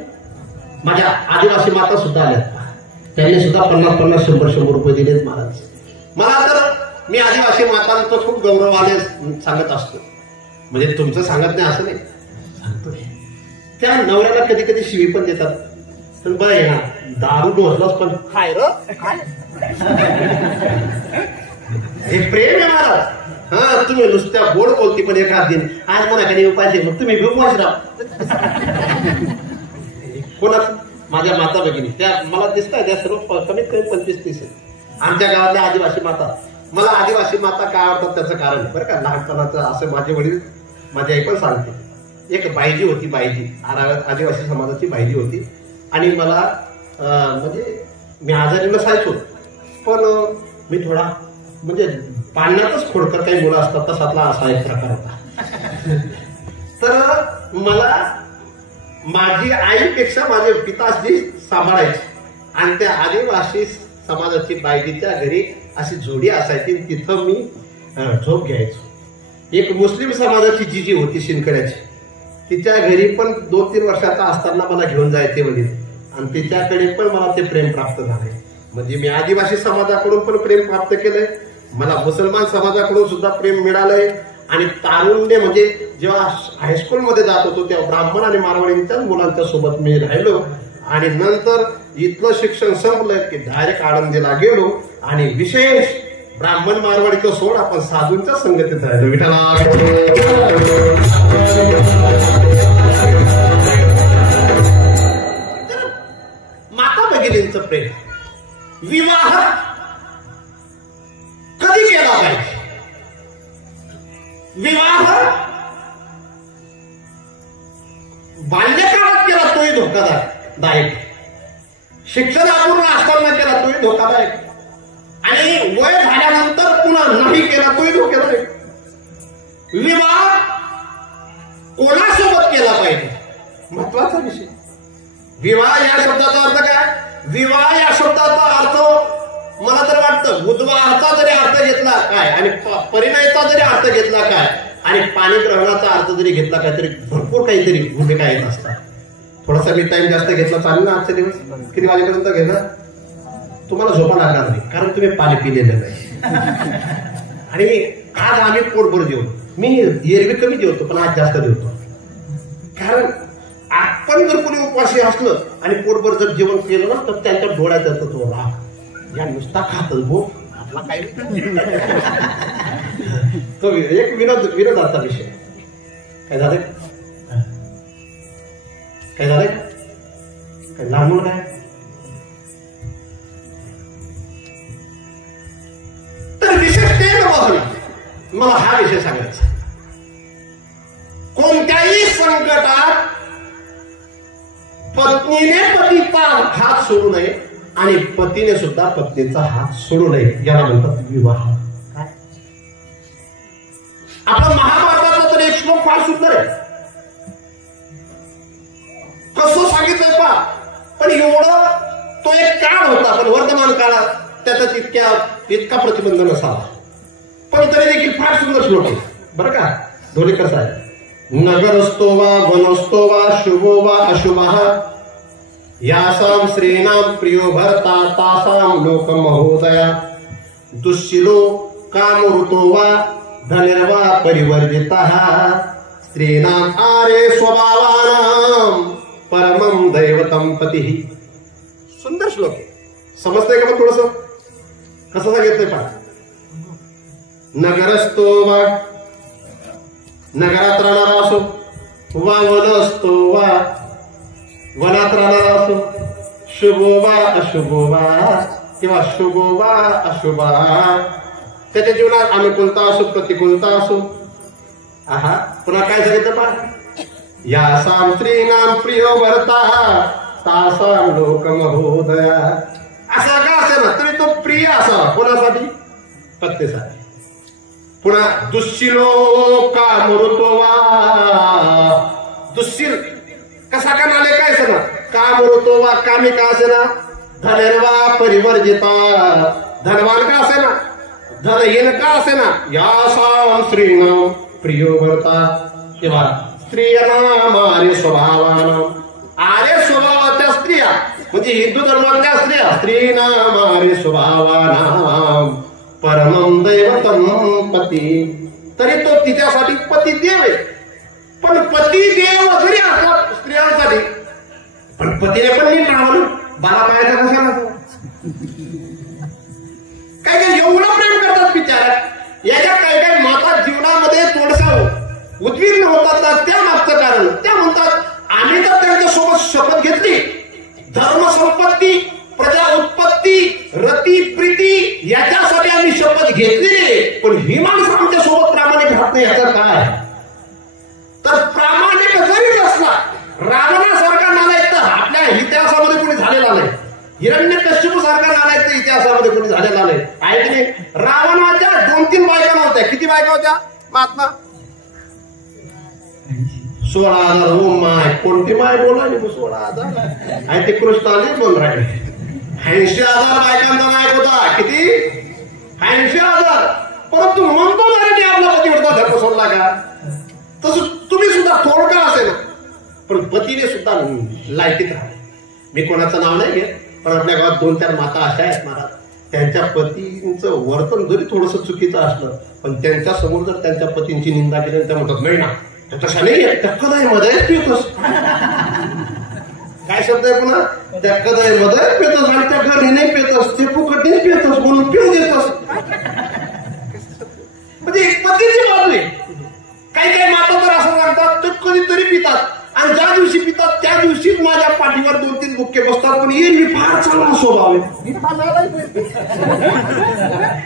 माझ्या आदिवासी माता सुद्धा आल्या. त्यांनी सुद्धा 50-50, 100-100 रुपये दिलेत महाराज. मला तर मी आदिवासी मातांचं खूप गौरवाने सांगत असतो. म्हणजे तुमचं सांगत नाही असं नाही, सांगतो. त्या नवऱ्याला कधी कधी शिवी पण देतात. पण बरं आहे ना, दारू डोसलाच पण काय र काय हे प्रेम आहे महाराज. हा तुम्ही नुसत्या गोड बोलती पण एखाद दिन आज मनाकडे उपाय मग तुम्ही उपवास राहा. कोणाच माझ्या माता भगिनी त्या मला दिसतात त्या सर्व कमीत कमी 25-30 आहेत. आमच्या गावातल्या आदिवासी माता. मला आदिवासी माता काय आवडतात त्याचं कारण बरं का, लहानपणाचं असं माझे वडील माझी आई पण सांगते. एक बाईजी होती, बाईजी आदिवासी समाजाची बाईजी होती आणि मला म्हणजे मी आजारी नसायचो पण मी थोडा म्हणजे पाण्यातच खोडकर काही मुलं असतात तसातला असा एक प्रकार होता. तर मला माझी आईपेक्षा माझे पिताजी सांभाळायचे आणि त्या आदिवासी समाजाची बायजीच्या घरी अशी जोडी असायची तिथं मी झोप घ्यायचो. एक मुस्लिम समाजाची जीजी होती शिंदखेड्याची, तिच्या घरी पण 2-3 वर्षाचा असताना मला घेऊन जायचे वडील आणि तिच्याकडे पण मला ते प्रेम प्राप्त झाले. म्हणजे मी आदिवासी समाजाकडून पण प्रेम प्राप्त केलंय, मला मुसलमान समाजाकडून सुद्धा प्रेम मिळालंय आणि तारुण्य म्हणजे जेव्हा हायस्कूलमध्ये जात होतो तेव्हा ब्राह्मण आणि मारवाडींच्याच मुलांच्या सोबत मी राहिलो आणि नंतर इथलं शिक्षण संपलं की डायरेक्ट आळंदीला गेलो आणि विशेष ब्राह्मण मारवाडीचं सोड आपण साधूंच्या संगतीत राहिलो. विठ्ठला माता भगिनींचं प्रेम. विवाह कधी केला पाहिजे? विवाह बाल्यकाळात केला तोही धोकादायक, शिक्षण अपूर्ण असताना केला तोही धोकादायक आणि वय झाल्यानंतर पुन्हा नाही केला तोही धोकादायक. विवाह कोणासोबत केला पाहिजे महत्वाचा विषय. विवाह या शब्दाचा अर्थ काय? विवाह या शब्दाचा अर्थ मला तर वाटतं उद्वाहाचा जरी अर्थ घेतला काय आणि परिणयाचा जरी अर्थ घेतला काय आणि पाणीग्रहणाचा अर्थ जरी घेतला काय तरी भरपूर काहीतरी भूमिका येत असतात. थोडासा मी टाइम जास्त घेतला चालेल ना? आजचे दिवस किती वाजेपर्यंत घेणार? तुम्हाला झोपा लागणार नाही कारण तुम्ही पाणी पिलेलं नाही. आणि आज आम्ही पोटभर जेवतो. मी एरवी कमी जेवतो पण आज जास्त जेवतो कारण आपण जर कोणी उपवासी असलं आणि पोटभर जर जेवण केलं ना तर त्यांच्या डोळ्यात येतो तो राग या नुसता खातच भो आपला काही. तो एक विनोदाचा विषय. काय झालंय? काय झालंय? काय लहान मुलं काय? तर विशेष ते मला हा विषय सांगायचा. कोणत्याही संकटात पत्नीने पतीचा हात सोडू नये आणि पतीने सुद्धा पत्नीचा हात सोडू नये. याला म्हणतात विवाह. काय आपला महाभारताचा तर एक श्लोक फार सुंदर आहे. कसं सांगितलंय पा पण एवढं तो एक काळ होता पण वर्तमान काळात त्याचा इतका प्रतिबंध नसावा पण तरी देखील फार सुंदर श्लोक आहे बरं का. ढोलेकर साहेब. नगरस्तो वा वनस्तो वा शुभो वा अशुभः यासाम श्रीणाम प्रियो भरता तासाम लोक महोदया दुःशिलो कामऋतो वा धनिर्वा परिवर्जितः स्त्रीणाम आरे स्वभावानाम परमं दैवतम पतिः. सुंदर श्लोक आहे. समजतंय का? मग थोडस कसं सांगितलंय पहा. नगरस्तो वा नगरात राहणारा असो वा वन असतो वा वनात राहणारा असो शुभो वा अशुभो वा किंवा शुभो वा अशुभा त्याच्या जीवनात अनुकूलता असो प्रतिकूलता असो. आहा पुन्हा काय सांगितलं पहा. यासाम स्त्रीणाम प्रियो भरता तासाम लोक महोदया. असा का असे ना तरी तो प्रिय असावा कोणासाठी? पत्नीसाठी. पुन्हा दुःशिलो का मृतो वा. दुःशील कसा का नाले काय असे ना का मृतो वा कामी का असे ना धनिर्वा परिवर्जिता धनवान का असे ना धनहीन का असे ना यासाम स्त्रीणाम प्रियो भरता किंवा स्त्रियांना आर्य स्वभावानं. आर्य स्वभावाच्या स्त्रिया म्हणजे हिंदू धर्मातल्या स्त्रिया स्त्रीणाम आर्य स्वभावानां परमं दैवतम पती. तरी तो तिच्यासाठी पती देव आहे पण पती देव जरी असला स्त्रियांसाठी पण पतीने पण नीट राहावं. बारा पायाचा कसा नसतो काय काय एवढं प्रेम करतात बिचारा. याच्या काही काही माता विचारामध्ये थोडसा उद्विग्न होतात ना, त्या मागचं कारण त्या म्हणतात आम्ही तर त्यांच्यासोबत शपथ घेतली, धर्मसंपत्ती, प्रजा उत्पत्ती, रती प्रीती याच्यासाठी आम्ही शपथ घेतली, पण ही माणसं आमच्या सोबत प्रामाणिक राहत नाही. याचं काय? तर प्रामाणिक जरी नसला, रावणासारखा नालायक तर आपल्या इतिहासामध्ये कोणी झालेला नाही, हिरण्यकश्यप सारखा नालायक तर इतिहासामध्ये कोणी झालेला नाही. आहे की नाही? रावणाच्या 2-3 बायका नव्हत्या. किती बायका होत्या महात्मा? 16,000. हो माय, कोणती माय बोलायची 16,000? आणि ते कृष्णाने बोल राहिले 80,000 बायकांचा नायक होता. किती? 80,000. परंतु म्हणतो नाही आपला पतीवरचा धर्म सोडला का? तसं तुम्ही सुद्धा थोडका असेल, पण पतीने सुद्धा लायकीत राहा. मी कोणाचं नाव नाही घेत, पण आपल्या गावात 2-4 माता अशा आहेत महाराज, त्यांच्या पतींचं वर्तन जरी थोडस चुकीचं असलं, पण त्यांच्या समोर जर त्यांच्या पतींची निंदा केली तर म्हणतात नाही ना तशा नाही आहे, त्या कदाईमध्ये पितोस. काय शब्द आहे पुन्हा? त्या कदाईमध्ये पितोस आणि त्या घरी नाही पितोस, ते फुकट नाही पितोस म्हणून पिऊ देतोस. म्हणजे पतीची बाजू आहे. काही काही माता तर असं सांगतात, ते कधीतरी पितात आणि ज्या दिवशी पितात त्या दिवशीच माझ्या पाठीवर 2-3 बुक्के बसतात, पण हे मी फार चांगला स्वभाव आहे.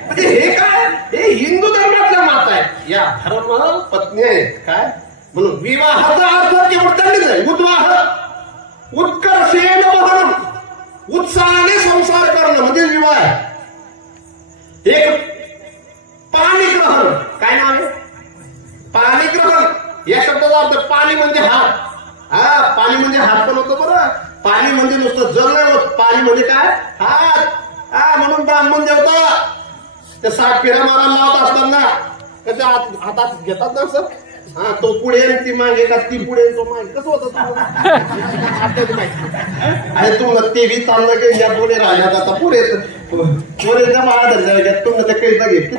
म्हणजे हे काय? हे हिंदू धर्मातल्या माता आहेत, या धर्म पत्नी आहेत. काय म्हणून विवाहाचा अर्थ केवळ त्यांनीच आहे, उद्वाह उत्कर्षेण वहनम, उत्साहाने संसार करणं म्हणजे विवाह. एक पाणीग्रहण, काय नाव आहे? पाणीग्रहण या शब्दाचा अर्थ पाणी म्हणजे हात. हा, पाणी म्हणजे हात पण होतं बरं. पाणी म्हणजे नुसतं जल नाही होत, पाणी म्हणजे काय? हात. हा, म्हणून ब्राह्मण देवता त्या 60 फेऱ्या मारायला लावत असताना त्याच्या हातात घेतात ना सर. हा, तो पुढे ती मागे का ती पुढे तो मागे, कसं होतं आणि तुम्हाला ते बी चाललं की या पुढे राहिल्यात आता पुढे पुढेच्या माळा धरल्या तुम्हाला ते कैसा घेत.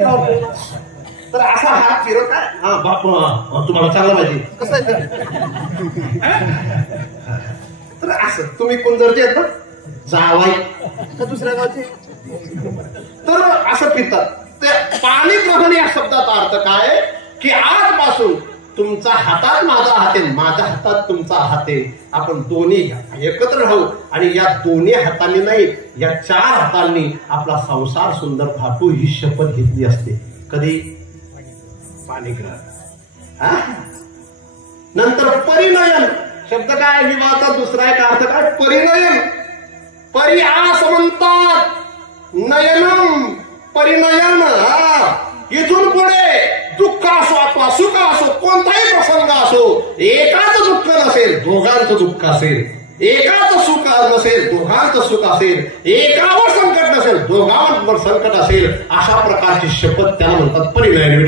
तर असा हात फिरत काय? हा बाप, तुम्हाला चांगला पाहिजे कसं आहे. तर असं तुम्ही कोण जर येत ना जावाय का दुसऱ्या गावचे, तर असं फिरतात. ते पाणी ग्रहण या शब्दाचा अर्थ काय की आजपासून तुमचा हातात माझा हात आहे, माझ्या हातात तुमचा हात आहे, आपण दोन्ही एकत्र राहू आणि या दोन्ही हातांनी नाही, या 4 हातांनी आपला संसार सुंदर थाटू ही शपथ घेतली असते. कधी? पाणीग्रहण. नंतर परिणयन शब्द काय? विवाहाचा दुसरा एक अर्थ काय? परिणयन. परिआस म्हणतात, नयनम परिणयन. इथून पुढे दुःख असो अथवा सुख असो, कोणताही प्रसंग असो, एकाच दुःख नसेल दोघांचं दुःख असेल, एकाच सुख नसेल दोघांचं सुख असेल, एकावर संकट नसेल दोघांवर संकट असेल, अशा प्रकारची शपथ त्याला म्हणतात परिणयन.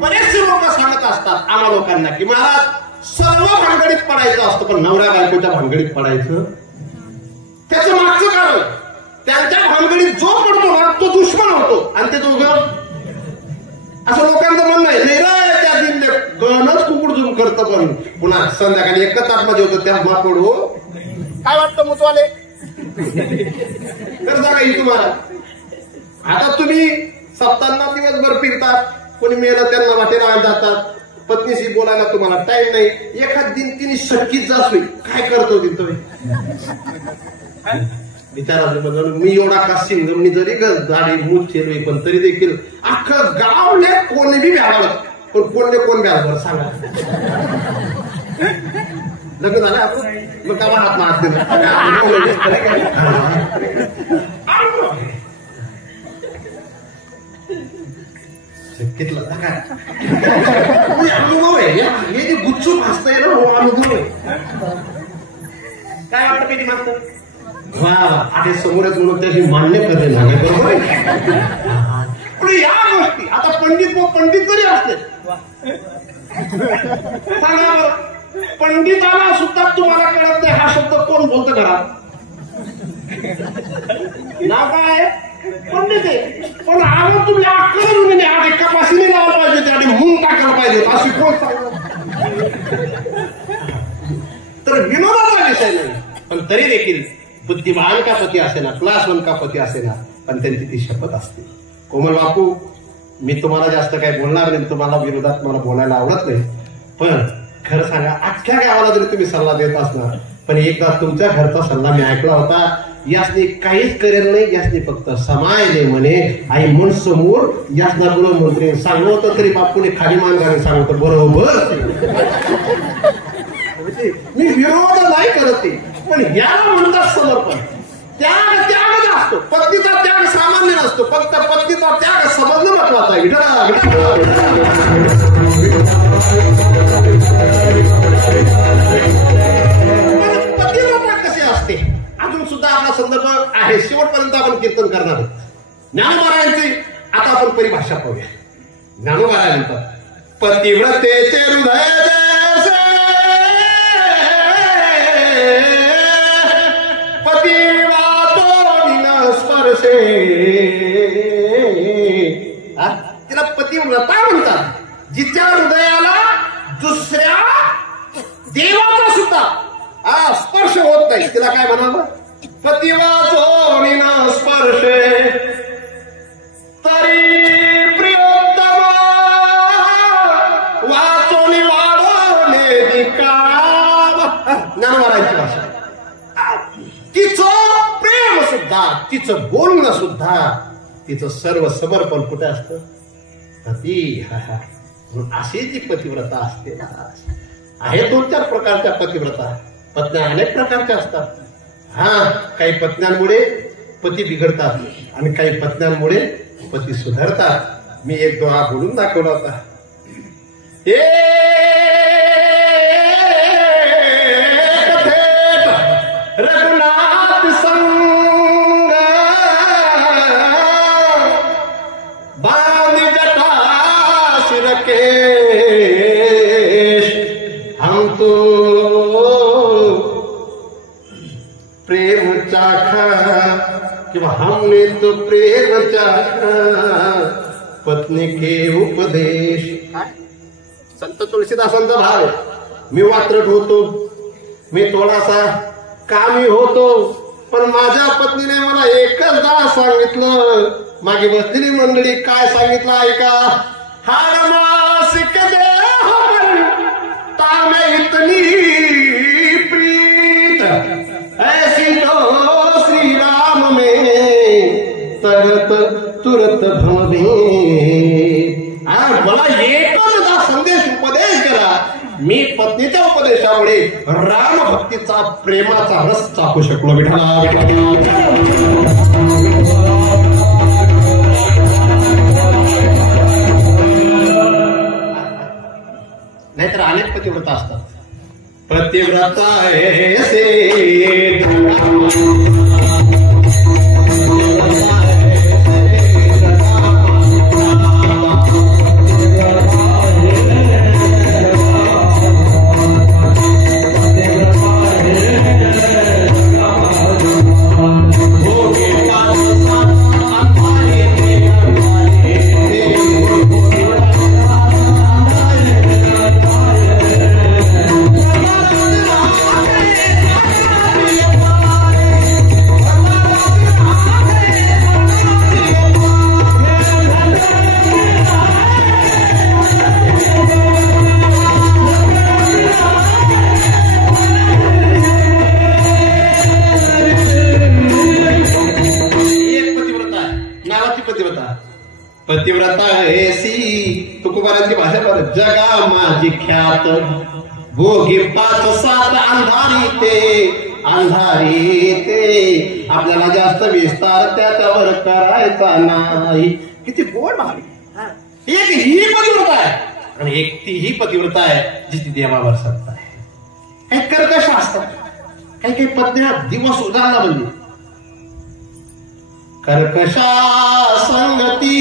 बरेचसे लोक सांगत असतात आम्हा लोकांना की महाराज सर्व भानगडीत पडायचं असतं, पण नवऱ्या बायकोच्या भानगडीत पडायचं. त्याचं मागचं कारण, त्यांच्या भानगडीत जो पडतो ना तो दुश्मन होतो आणि ते दोघं असं लोकांचं म्हणणं आहे. त्या दिन गणच कुकुडझुम करतं, पण पुन्हा संध्याकाळी एकच आतमध्ये होतं त्या माकोड. हो काय वाटतं मुतवाले? तर सांगा ही तुम्हाला. आता तुम्ही सप्ताहांना दिवसभर फिरतात, कोणी मेलं त्यांना वाटेला जातात, पत्नीशी बोलायला तुम्हाला टाइम नाही, एखाद दिन तिने शक्कीच जास होईल, काय करतो तिथं विचारा. मी एवढा का सिंगमनी जरी गाडी मूठ ठेवली, पण तरी देखील अख्खं गावले कोणी बी भ्यावलं, पण कोणले कोण भ्यावर सांगा. लग्न झालं आपण मग का हात मारत घेतलं काय अनुभव आहे. हे जे गुच्चूक हसतंय ना, हो अनुभव आहे. काय वाटतं किती मागतं? वा आता समोरच म्हणून त्याची मान्य करेल बरोबर आहे. पण या गोष्टी आता पंडित जरी असले, सांगा बरं, पंडिताला सुद्धा तुम्हाला कळत नाही हा शब्द कोण बोलतं घरात? नाव काय? पंडित आहे. पण आवड तुम्ही अक्कल म्हणजे आधी कपाशीने लावलं पाहिजे आणि मूग टाकायला पाहिजे अशी कोण सांगणार? तर विनोदाचा विषय नाही, पण तरी देखील बुद्धिमान का पती असेना, क्लास 1 का पती असेना, पण त्यांची ती शपथ असते. कोमल बापू, मी तुम्हाला जास्त काही बोलणार नाही, तुम्हाला विरोधात मला बोलायला आवडत नाही, पण खरं सांगा, अख्ख्या गावाला जरी तुम्ही सल्ला देत असणार, पण एकदा तुमच्या घरचा सल्ला मी ऐकला होता. यासने काहीच करेल नाही, यासने फक्त समाज म्हणे आई मन समोर यासना गृहमंत्री सांगलं होतं, तरी बापूने खाली मान घालून सांगतो बरोबर. मी विरोध नाही करत ते, पण याला म्हणतात समर्पण. त्याग त्यागच असतो, पत्नीचा त्याग सामान्य नसतो, फक्त पत्नीचा त्याग समजणं महत्वाचा आहे. पतीचा त्याग कसे असते अजून सुद्धा आपला संदर्भ आहे, शेवटपर्यंत आपण कीर्तन करणार आहोत. ज्ञानोबारायांची आता आपण परिभाषा पाहूया. ज्ञानोबाराय म्हणतात, पतिव्रतेचे हृदय जैसे स्पर्शे, तिला पतिव्रता म्हणतात, जिच्या हृदयाला दुसऱ्या देवाचा सुद्धा स्पर्श होत नाही, तिला काय म्हणावं? पतिवाचो विना स्पर्शे तरी प्रियोत्तम वाचोनी वाढवले दिकाव. ज्ञानोबारायांची भाषा. तिचं प्रेम सुद्धा, तिचं बोलणं सुद्धा, तिचं सर्व समर्पण कुठे असतं? पती. अशी ती पतिव्रता असते. आहे 2-4 प्रकारच्या पतिव्रता. पत्न्या अनेक प्रकारच्या असतात. काही पत्न्यांमुळे पती बिघडतात आणि काही पत्न्यांमुळे पती सुधारतात. मी एक दोहा बोलून दाखवला होता. रघुनाथ संग बांध जटा सिर केश, हम तो प्रेम चाखा किंवा हमने तो प्रेम चाखा पत्नी के उपदेश. संत तुलसीदासांचा भाव. मी वात्रट होतो, मी थोडासा कामी होतो, पण माझ्या पत्नीने मला एकचदा सांगितलं, मागे बसलेली मंडळी काय सांगितलं ऐका. हार मासिक देह तामे इतनी प्रीत ऐसी तो श्री राम में तरत तुरत भवे. मला एकचदा संदेश उपदेश करा, मी पत्नीच्या उपदेशामुळे राम भक्तीचा प्रेमाचा रस चाकू शकलो. विठ्ठला नाहीतर अनेक पतिव्रता असतात. पतिव्रता पतिव्रता ऐसी तुकोबारांची भाषा बघ. जगा माझी ख्यात भोगी 5-7 अंधारी ते आपल्याला जास्त विस्तार त्याच्यावर करायचा नाही. किती गोड भावी. एक ही पतिव्रता आहे आणि एक ती ही पतिव्रता आहे जिची देवावर सत्ता आहे. काही कर्कश असतात, काही पत्न्या दिवस उजाडला म्हणजे कर्कशा संगती.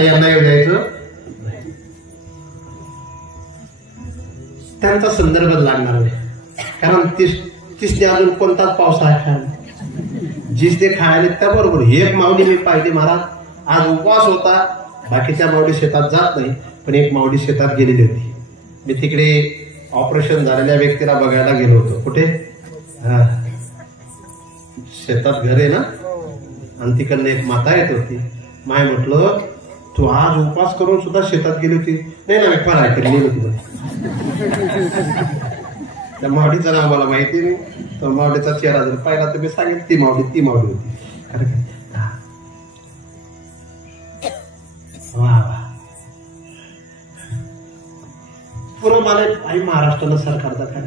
आता यांना येऊ द्यायचं त्यांचा संदर्भ लागणार नाही, कारण तिसने अजून कोणताच पावसाळा खायला जिस ते खायला त्याबरोबर एक माऊली मी पाहिजे महाराज. आज उपवास होता, बाकीच्या माऊली शेतात जात नाही, पण एक माऊली शेतात गेलेली होती. मी तिकडे ऑपरेशन झालेल्या व्यक्तीला बघायला गेलो होतो. कुठे? शेतात घर आहे ना, आणि तिकडनं एक माता येत होती. माय म्हटलं तू आज उपवास करून सुद्धा शेतात गेली होती? नाही ना, मी फार ऐकली होती. त्या मावडीचं नाव मला माहिती नाही, तर मावडीचा चेहरा जर पाहिला तर मी सांगेन ती मावडी होती. पुरं मला आई महाराष्ट्राला सरकारचा काय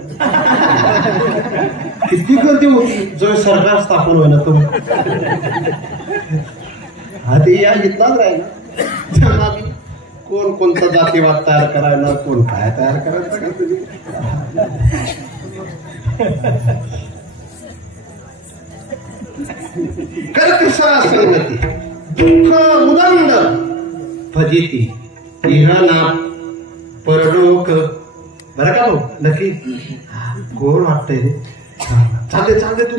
किती गर्दी होती जो सरकार स्थापन होईना तो. हा ते या घेतलाच राहिला. त्यांना मी कोण कोणता जातीवाद तयार करायला, कोण काय तयार करायचं. कर्कशा संगती दुःख उदंड फजिती इहना परलोक. बरं का भाऊ नक्की कोण वाटतंय रे? चालते तू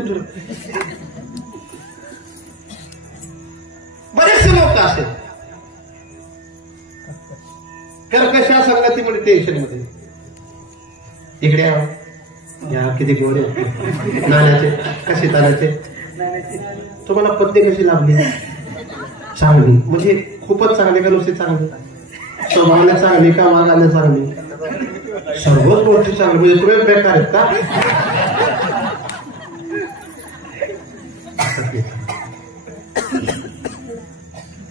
बरेचसे लोक असेल कर्कशा संगतीमध्ये टेन्शन मध्ये. इकडे या किती गोडे नाण्याचे कसे ताण्याचे. तुम्हाला पत्नी कशी लाभली? चांगली म्हणजे खूपच चांगली का नुसती चांगली? स्वभावाने चांगली का मागाने चांगली? सर्वच गोष्टी चांगली म्हणजे तुम्ही बेकार आहेत का?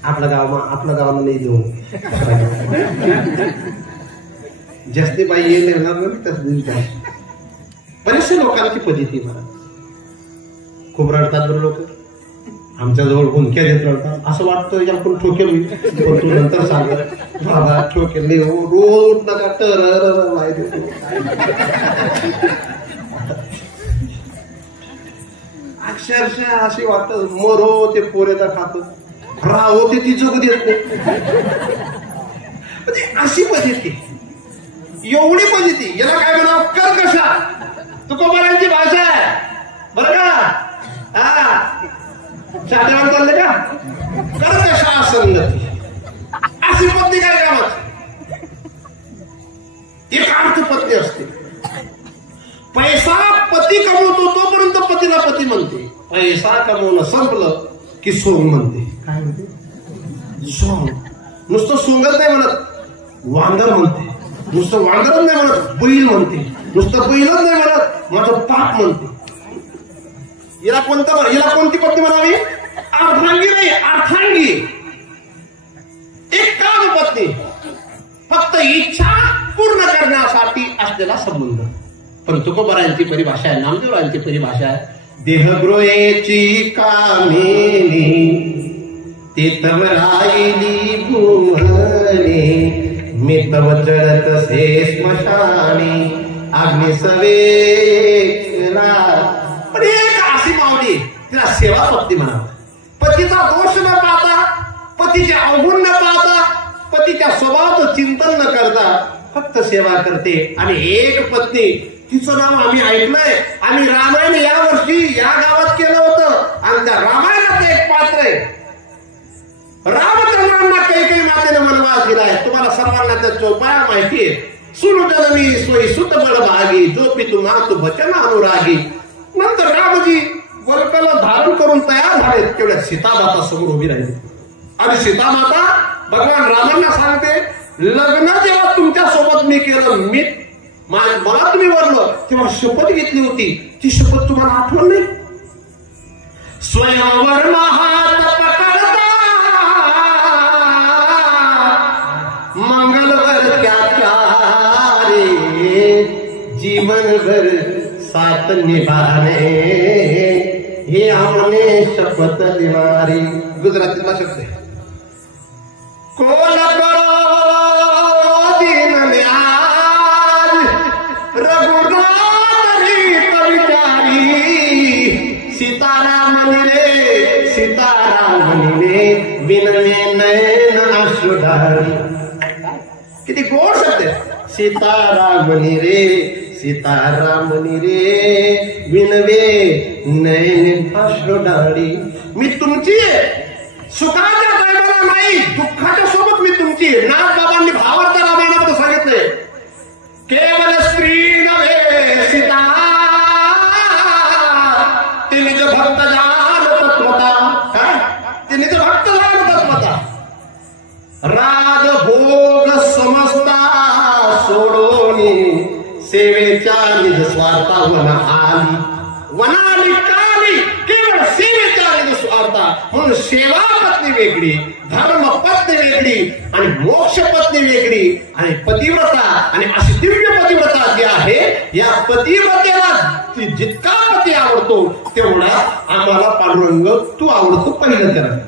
आपलं गावाला नाही देऊ जास्ती बाई येईल येणार नाही. बरेचशे लोकांची पद्धती मला खूप रडतात बरं लोक. आमच्या जवळ हुंक्या देत रडतात. असं वाटतं आपण ठोकेल होईल, पण तू नंतर सांगत बाबा ठोकेल नाही हो, रोज नका टर. अक्षरशः अशी वाटत मरो ते पोरेचा खातो, राहो ते ती जगू देत नाही. म्हणजे अशी पद्धती, एवढी पद्धती, याला काय म्हणावं? कर्कशा. तुकोबारांची भाषा आहे बरं का. शादेवान चालले का? कर्कशा संगती. अशी पत्नी काय कामाची? एक अर्थ पत्नी असते. पैसा पती कमवतो तोपर्यंत पतीला पती म्हणते. पैसा कमवणं संपलं की सोंग म्हणते. काय म्हणते? सोंग. नुसतं सोंगच नाही म्हणत, वांदर म्हणते. नुसतं वांदरच नाही म्हणत, बैल म्हणते. नुसतं बैलच नाही म्हणत, माझं पाप म्हणते. हिला कोणती पत्नी म्हणावी? अर्धांगी नाही, अर्थांगी. एक काम पत्नी, फक्त इच्छा पूर्ण करण्यासाठी असलेला संबंध. पण तुकोबारांची परिभाषा आहे, नामदेवरांची परिभाषा आहे, देहगृहेची कामिनी ते तव राहिली भुवने, मी तव चढतसे स्मशानी अग्नि सवेला. पण एक अशी मावली, तिला सेवा पत्नी म्हणावं. पतीचा दोष न पाहता, पतीचे अवगुण न पाहता, पतीच्या स्वभावाचं चिंतन न करता फक्त सेवा करते. आणि एक पत्नी, तिचं नाव आम्ही ऐकलंय. आम्ही रामायण या वर्षी या गावात केलं होतं, आणि त्या रामायणाचं एक पात्र आहे. रामचंद्रांना काही मातेने वनवास दिलाय. तुम्हाला सर्वांना त्या चौपाया माहितीये. सुनु जननी सोयी सुत बळभागी, जो पितू मातू भचन अनुरागी. नंतर रामजी वल्कल धारण करून तयार झाले, तेवढ्या सीतामाता समोर उभी राहिली. आणि सीतामाता भगवान रामांना सांगते, लग्न जेव्हा तुमच्या सोबत मी केलं, मला तुम्ही वरलं तेव्हा शपथ घेतली होती, ती शपथ तुम्हाला आठवण नाही? स्वयंवर महात पकडता मंगलवर त्याचारे, जीवनभर साथ निभाने हे हमने शपथ दिवारी. गुजरातीला शब्द आहे. कोल करो दिन में आज रघुनाथ रीत विचारी, सीताराम रे सीताराम रे विनवे नयन अश्रुधारी. किती गोड शब्द आहे. सीतारामनी रे सीतारामनी रे विनवे नयन अश्रुधारी. मी तुमची सुखाच्या टायमाला नाही, दुःखाच्या सोबत मी तुमची. नाथबाबांनी भावार्थ रामायणामध्ये सांगितलंय. केवळ स्त्री नव्हे सीता ते निज भक्त जाण तत्वता. काय ते निज भक्त जाण तत्वता. राजभोग समजता सोडोनी सेवेच्या निज स्वार्था वनाली काली. केवळ सेवेच्या निज स्वार्था. म्हणून सेवा पत्नी वेगळी, धर्म पत्नी वेगळी आणि मोक्ष पत्नी वेगळी आणि पतिव्रता. आणि अशी दिव्य पतिव्रता जी आहे, या पतिव्रतेला जितका पती आवडतो तेवढा आम्हाला पांडुरंग तू आवडतो. पहिलं त्याला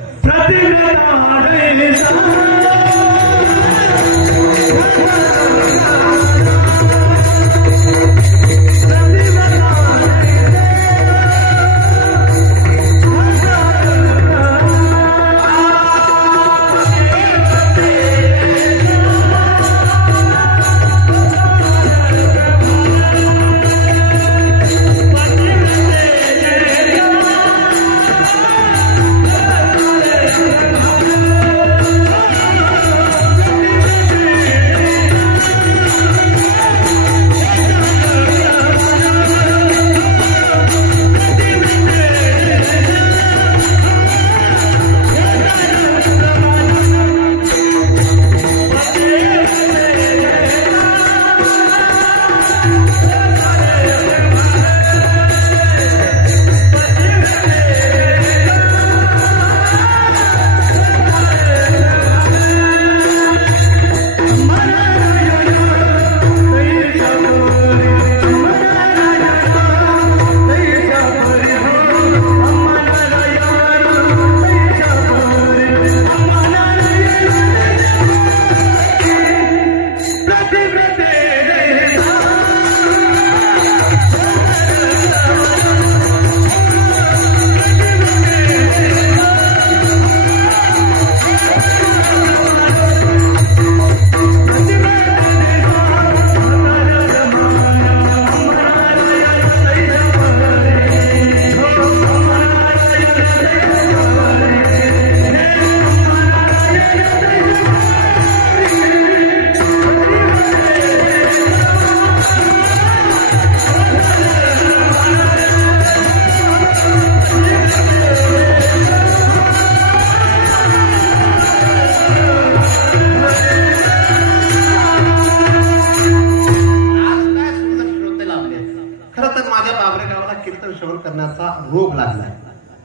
रोग लागलाय.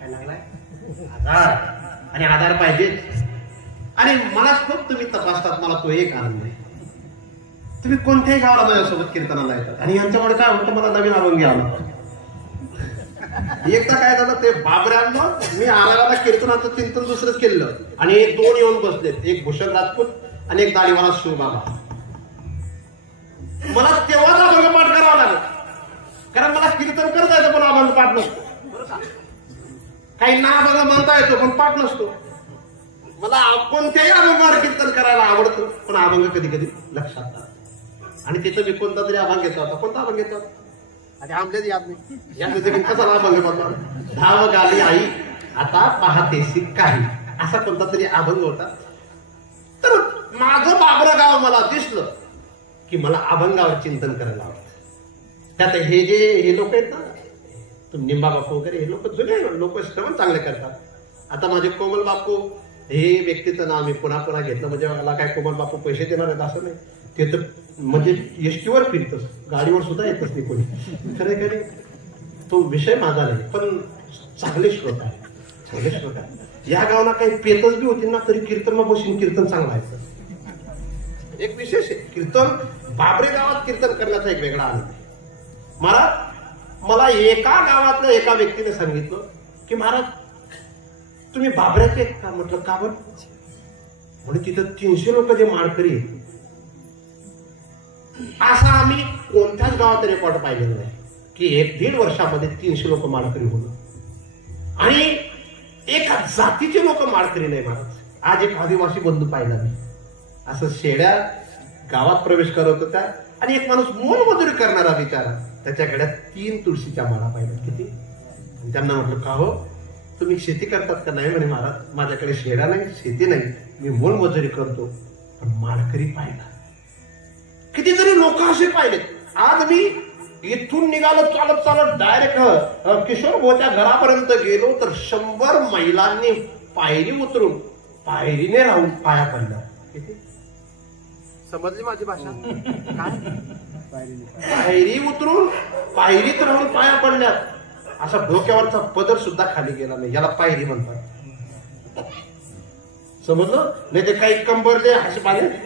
काय लागलाय? आजार. आणि आधार पाहिजे. आणि मला खूप तुम्ही तपासतात. मला तो एक आनंद आहे. तुम्ही कोणत्याही गावाला माझ्यासोबत कीर्तनाला येतात आणि यांच्यामुळे काय होतं, मला नवीन अभंगी आला. एकदा काय झालं, ते बाबऱ्यांना मी आराला कीर्तनाचं चिंतन दुसरंच केलं आणि दोन येऊन बसलेत, एक भूषण राजपूत आणि एक दाढीवाला शिवबाबा. मला तेव्हाच अभंग पाठ करावा लागला, कारण मला कीर्तन करता येतं पण अभंग पाठ नसतो. काही ना अभंग म्हणता येतो पण पाठ नसतो. मला कोणत्याही अभंगावर कीर्तन करायला आवडतं पण अभंग कधी कधी लक्षात नाही. आणि तिथं मी कोणता तरी अभंग घेतो होता. कोणता अभंग घेतो आणि आमच्याच याद नाही. यामध्ये मी कसा अभंग म्हणतो, धाव गाली आई आता पाहतेसी काही, असा कोणता तरी अभंग होता. तर माझं बाबरा गाव मला दिसलं की मला अभंगावर चिंतन करायला आवडतं. त्यात हे लोक आहेत ना, निंबा बापू वगैरे, हे लोक जुने लोक श्रवण चांगले करतात. आता माझे कोमल बापू हे व्यक्तीचं नाव मी पुन्हा पुन्हा घेतलं म्हणजे मला काय कोमल बापू पैसे देणार आहेत असं नाही. ते तर म्हणजे एसटीवर फिरतस, गाडीवर सुद्धा येतच नाही कोणी. खरे खरे तो विषय माझा नाही, पण चांगले श्रोता आहे, चांगले श्रोता. या गावाला काही पेतच बी होती ना तरी कीर्तन बसून कीर्तन चांगलं व्हायचं. एक विशेष आहे कीर्तन. बाबरे गावात कीर्तन करण्याचा एक वेगळा आनंद आहे. मला एका गावातल्या एका व्यक्तीने सांगितलं की महाराज तुम्ही बाबऱ्याचे का? म्हटलं का बरं? म्हणजे तिथं 300 लोक जे माळकरी आहेत असा आम्ही कोणत्याच गावात रेकॉर्ड पाहिलेलं नाही की 1-1.5 वर्षामध्ये 300 लोक माळकरी होणं. आणि एका जातीचे लोक माळकरी नाही महाराज. आज एक आदिवासी बंधू पाहिला मी, असं शेड्या गावात प्रवेश करत होता आणि एक माणूस मोलमजुरी करणारा बिचारा, त्याच्या गड्यात 3 तुळशीच्या माळा पाहिल्या. किती? त्यांना म्हटलं, का हो तुम्ही शेती करतात का? नाही म्हणे महाराज, माझ्याकडे शेडा नाही, शेती नाही, मी मोलमजुरी करतो. पण माळकरी पाहिला. कितीतरी लोक असे पाहिले. आज मी इथून निघालो चालत चालत डायरेक्ट किशोर भाऊच्या घरापर्यंत गेलो तर 100 महिलांनी पायरी उतरून पायरीने राहून पाया पडल्या. किती? समजली माझी भाषा? काय? पायरी उतरून पायरीत राहून पाया पडल्या. असा डोक्यावरचा पदर सुद्धा खाली गेला नाही, याला पायरी म्हणतात. समजलं? नाही ते काही कंबरले असे पाय पडून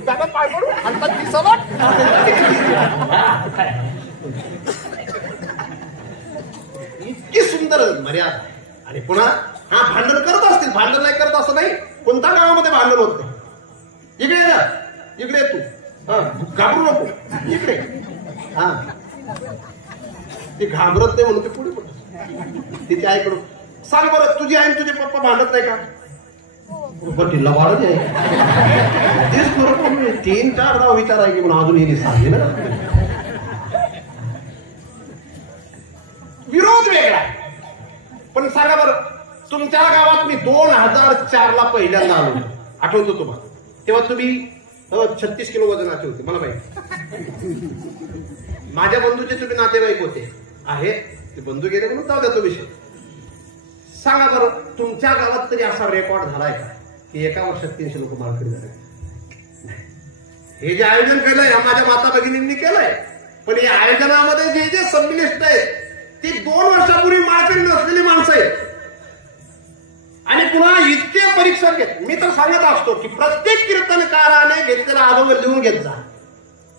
इतकी सुंदर मर्यादा. आणि पुन्हा हा भांडण करत असतील, भांडण नाही करत असं नाही. कोणत्या गावामध्ये भांडण होत नाही. इकडे जा, इकडे तू, हा घाबरू नको, इकडे. हा ती घाबरत नाही म्हणून ते पुढे पडत. तिथे आईकडून सांग बरं, तुझी आई तुझे पप्पा भांडत नाही का? टिल्ला वाढत आहे. तेच बरोबर 3-4 गाव विचाराय की म्हणून अजून हिने सांगले ना. विरोध वेगळा. पण सांगा बरं, तुमच्या गावात मी 2004ला पहिल्यांदा आलो, आठवतो तुम्हाला? तेव्हा तुम्ही 36 किलो वजनाचे होते, मला माहिती. माझ्या बंधूचे तुम्ही नातेवाईक होते. आहे ते बंधू गेले म्हणून जाऊ द्या तो विषय. सांगा बरं, तुमच्या गावात तरी असा रेकॉर्ड झालाय का की एका वर्षात 300 लोक माळकरी झाले? हे जे आयोजन केलंय माझ्या माता भगिनींनी केलंय, पण या आयोजनामध्ये जे जे संमिलिष्ट आहे ती 2 वर्षापूर्वी माळकरी नसलेली माणसं आहेत. आणि पुन्हा इतके परीक्षण घेत. मी तर सांगत असतो की प्रत्येक कीर्तनकाराने घेतलेला अनुभव लिहून घेत जा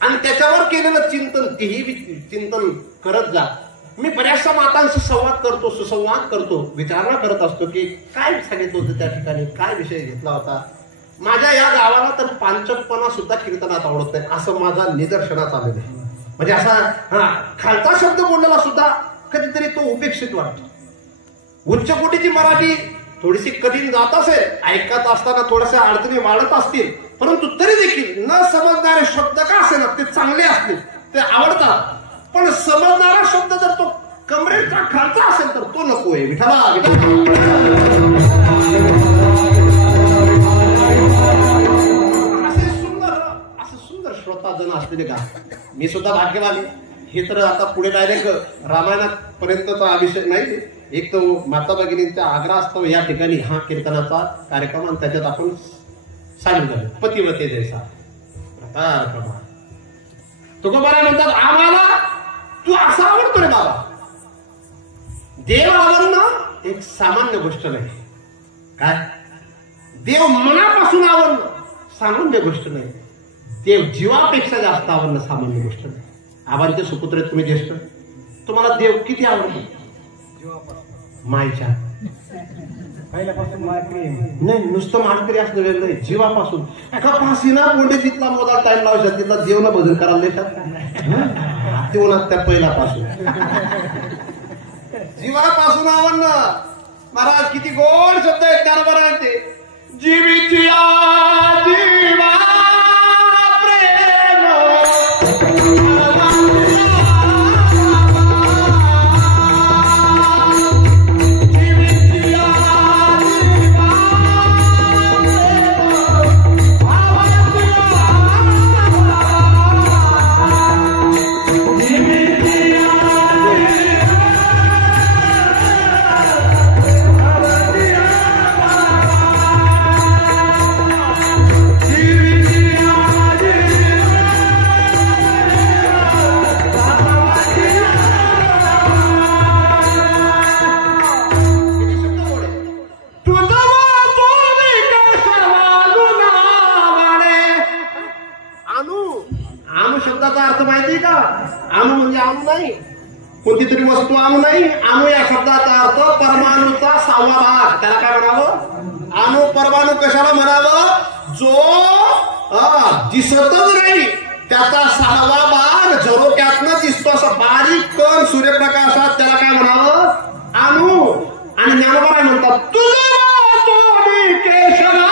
आणि त्याच्यावर केलेलं चिंतन, तेही चिंतन करत जा. मी बऱ्याचशा मातांशी संवाद करतो, सुसंवाद करतो, विचारणा करत असतो की काय सांगितलं होतं त्या ठिकाणी, काय विषय घेतला होता. माझ्या या गावाला तर पांचकपणा सुद्धा कीर्तनात आवडत नाही असं माझा निदर्शनात आलेलं आहे. म्हणजे असा खालचा शब्द बोललेला सुद्धा कधीतरी तो उपेक्षित वाटतो. उच्च कोटीची मराठी थोडीशी कठीण जात असेल, ऐकत असताना थोड्याशा अडचणी वाढत असतील, परंतु तरी देखील न समजणारे शब्द का असे ना ते चांगले असतील, ते आवडतात. पण समजणारा शब्द जर तो कमरेचा खालचा असेल तर तो नकोय. विठाला असे सुंदर श्रोताजन असलेले गाव. मी सुद्धा भाग्यवान. हे तर आता पुढे डायरेक्ट रामायणापर्यंतचा विषय नाही. एक तर माता भगिनींच्या आग्रहास्तव या ठिकाणी हा कीर्तनाचा कार्यक्रम आणि त्याच्यात आपण सामील झालो. पतिव्रते जैसा प्रकार प्रमाण. तुकोबारा म्हणतात, आम्हाला तू असा आवडतो रे बाबा. देव आवडणं एक सामान्य गोष्ट नाही. काय? देव मनापासून आवडणं सामान्य गोष्ट नाही. देव जीवापेक्षा जास्त आवडणं सामान्य गोष्ट नाही. आबांचे सुपुत्र तुम्ही ज्येष्ठ, तुम्हाला देव किती आवडतो? मायच्या नाही, नुसतं माळकरी असणं वेगळं आहे. जीवापासून कपासीना मोठे तिथला मोदा टाइम लावशात, तिथला देवला भजन करायला देतात तेवढा त्या पहिल्यापासून. जीवापासून आवडणं महाराज किती गोड शब्द आहेत ज्ञानोबारांचे. जीवीची जीवा कोणती तरी वस्तू अणू नाही. अणू या शब्दाचा अर्थ परमाणूचा 6वा भाग. त्याला काय म्हणावं? अणू. परमाणू कशाला म्हणावं? जो दिसतच नाही त्याचा 6वा भाग झरोक्यातनं दिसतो असा बारीक कण सूर्यप्रकाशात, त्याला काय म्हणावं? अणू. आणि ज्ञानोबा म्हणतात, तुझं केशवा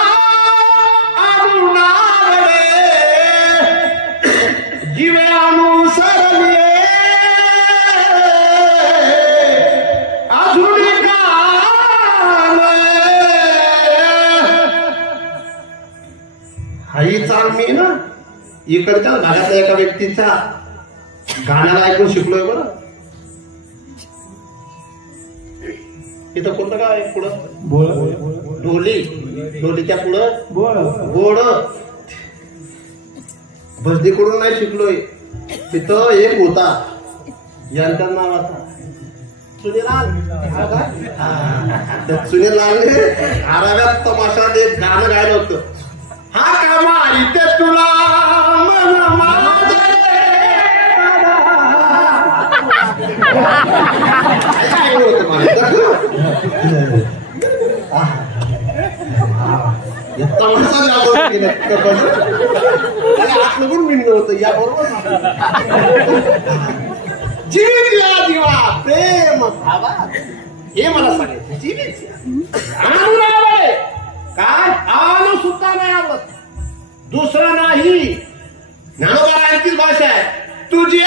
इकडच्या भागातल्या एका व्यक्तीचा गाण्याला ऐकून शिकलोय बरं. इथं कोणतं गाव आहे पुढं? ढोली. ढोलीच्या पुढं गोड. भजनीकडून नाही शिकलोय. तिथं एक होता यांच्या नावाचा सुनीलाल. सुनीलालने आराव्यात तमाशात एक गाणं गायलं होतं. हा कामा इथे तुला मन माझे. होतं मला तमाशा जागो आतलं पण मिळणं होतं या बरोबर. जीवित जीवा प्रेम भावा हे मला सांगायचं. जीवित आणून आवडे काय आणू सुद्धा नाही आवडत. दुसरं नाही. ज्ञानोबारांचीच भाषा आहे. तुझी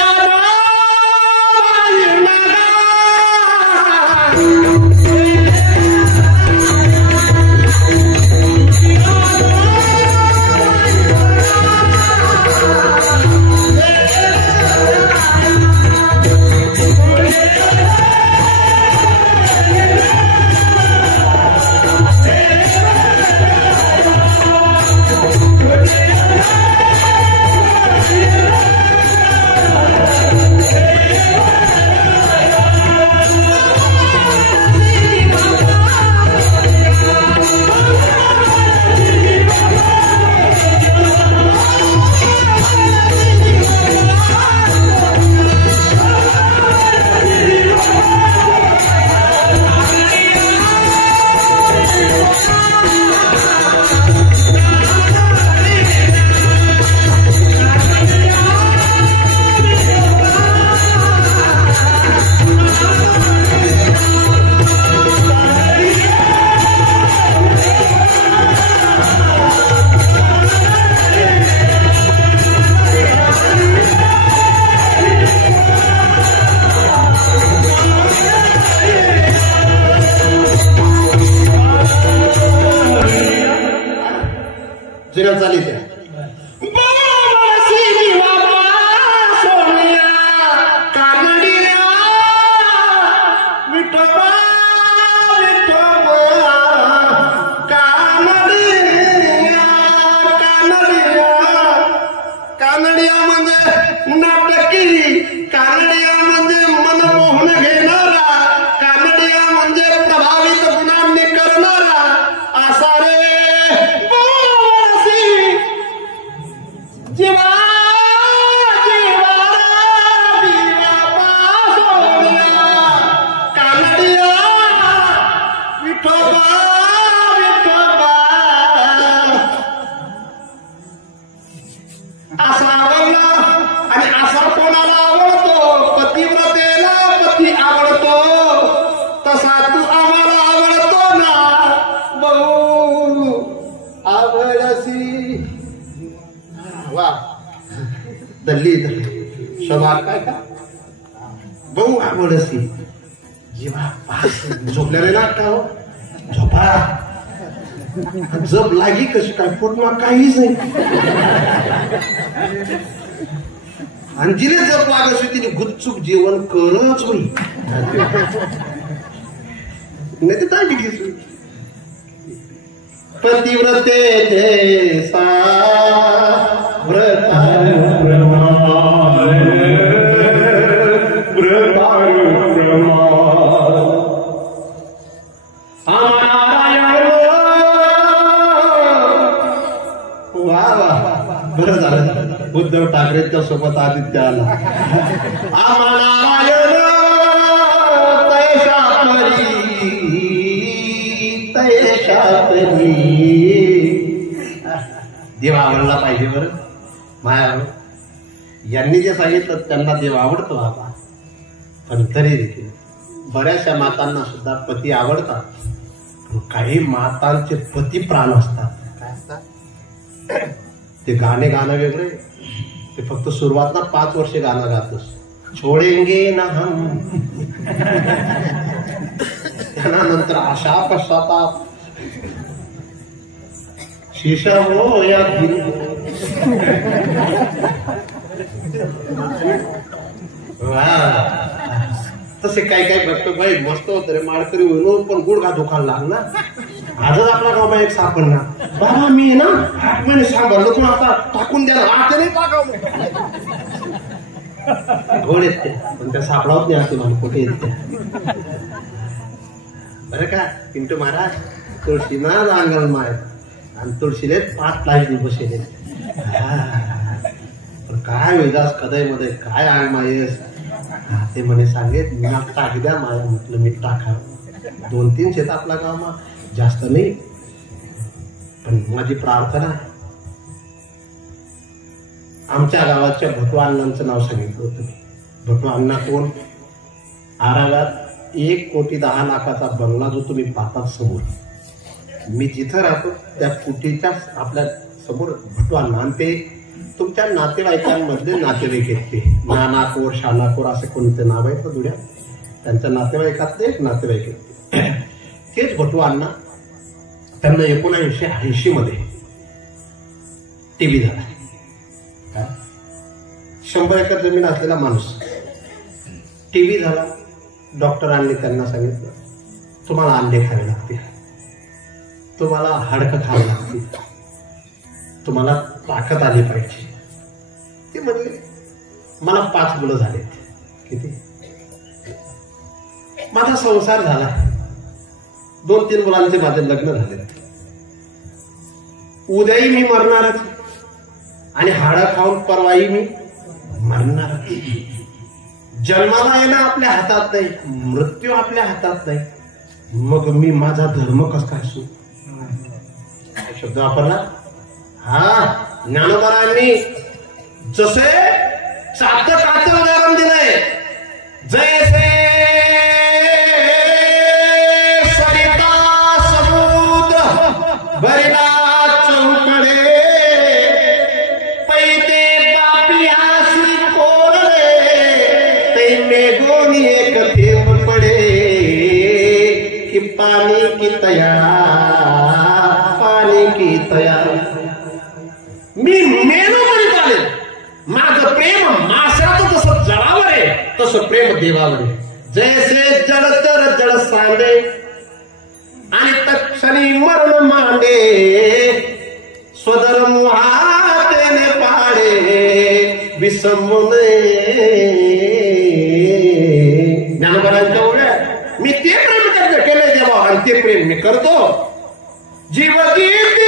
चाली त्या कानडिया म्हणजे नाटकी. कानडिया म्हणजे मनमोहन घेणारा. कानडिया म्हणजे प्रभावित गुणांनी करणारा. असा रे जीवा जीवा जीवा पासोनिया कानडिया विठोबा विठोबा. असा आवडला. आणि असा कोणाला आवडतो? पतिव्रतेला पती आवडतो. तसा तू आम्हाला आवडतो ना बहु आवडसी. वा दलित स्वभाव काय का बहु आवडसी. जीवा पास झोपल्याने ना का हो झोपा. जप लागी कशी काय पूर्ण काहीच नाही. आणि जिने जप लागत तिने गुपचूप जेवण करच होई. नाही ते काय घेतली पतिव्रते जैसा व्रतार प्रमाण व्रतार प्रमाण. वा वा बरं झालं उद्धव ठाकरेंच्या सोबत आदित्य आला. आमनारायण तैशा परी देव आवडला पाहिजे बरं. माया यांनी जे सांगितलं त्यांना देव आवडतो बाबा. पण तरी देखील बऱ्याचशा मातांना सुद्धा पती आवडतात. काही मातांचे पती प्राण असतात. काय असतात ते गाणे गाणं वेगळे. ते फक्त सुरुवातला 5 वर्षे गाणं गातोस. छोडेंगे ना हम. त्यानंतर आशा पश्चाताप शीशा हो या दिल तसे काही काही बघतो भाई मस्त होत रे माळकरी होईल पण गुडघा दुखायला लागला. आजच आपला गावमा एक सापडला बाबा मी ना 8 महिने सांभाळलो पण आता टाकून द्यायला आता नाही टाकाव गोड येत ते पण त्या सापडावत नाही असते मला कुठे येत त्या बरं का पिंटू महाराज तुळशी ना अंगण माय आणि तुळशीले 5 लाख बसेले पण काय वेदास कदय मध्ये काय अंग मायस ते म्हणे सांगेत मीठ टाक द्या मला म्हटलं मीठ टाका 2-3 शेत आपला गावमा जास्त नाही पण माझी प्रार्थना आमच्या गावाच्या भटू अण्णांचं नाव सांगितलं होतं. भटू अण्णा कोण? आरागात 1,10,00,000चा बंगला जो तुम्ही पाहतात समोर मी जिथं राहतो त्या कुटीच्या आपल्या समोर भटू अण्णा आणि ते तुमच्या नातेवाईकांमधले नातेवाईक आहेत ते नानाकोर शानाकोर असे कोणते नाव आहेत दुड्या त्यांच्या नातेवाईकातले एक नातेवाईक आहेत तेच भटू अण्णा. त्यांना 1980 मध्ये टीव्ही झाला. 100 एकर जमीन असलेला माणूस टीव्ही झाला. डॉक्टरांनी त्यांना सांगितलं तुम्हाला अंडे खावे लागतील, तुम्हाला हाडकं खावे लागतील, तुम्हाला ताकद आली पाहिजे. ते म्हणले मला 5 मुलं झालेत. किती? माझा संसार झाला, 2-3 मुलांचे माझे लग्न झाले. उद्याही मी मरणारच आणि हाडं खाऊन परवाही मी मरणार. जन्माला येणं आपल्या हातात नाही, मृत्यू आपल्या हातात नाही. मग मी माझा धर्म कसा काय असू शब्द वापरला. हा ज्ञानोबारांनी जसे चातकाचं उदाहरण दिलंय जैसे सरिता समुद्र भरला चौकडे पैते बापियासी कोरडे ते मेघोनी एक थेंब पडे कि पानी की तयार मी मेलो तरी चालेल. माझं प्रेम माशाचं जसं जळावर आहे तसं प्रेम देवावर आहे. जैसे जडतर जड सांडे आणि तक्षणी मरण मांडे स्वदर मुहातेने पाडे विसंबुने. ज्ञानोबारांच्या ओळ्या मी ते प्रेम त्याचं केलंय देवा आणि ते प्रेम मी करतो. जीव गीती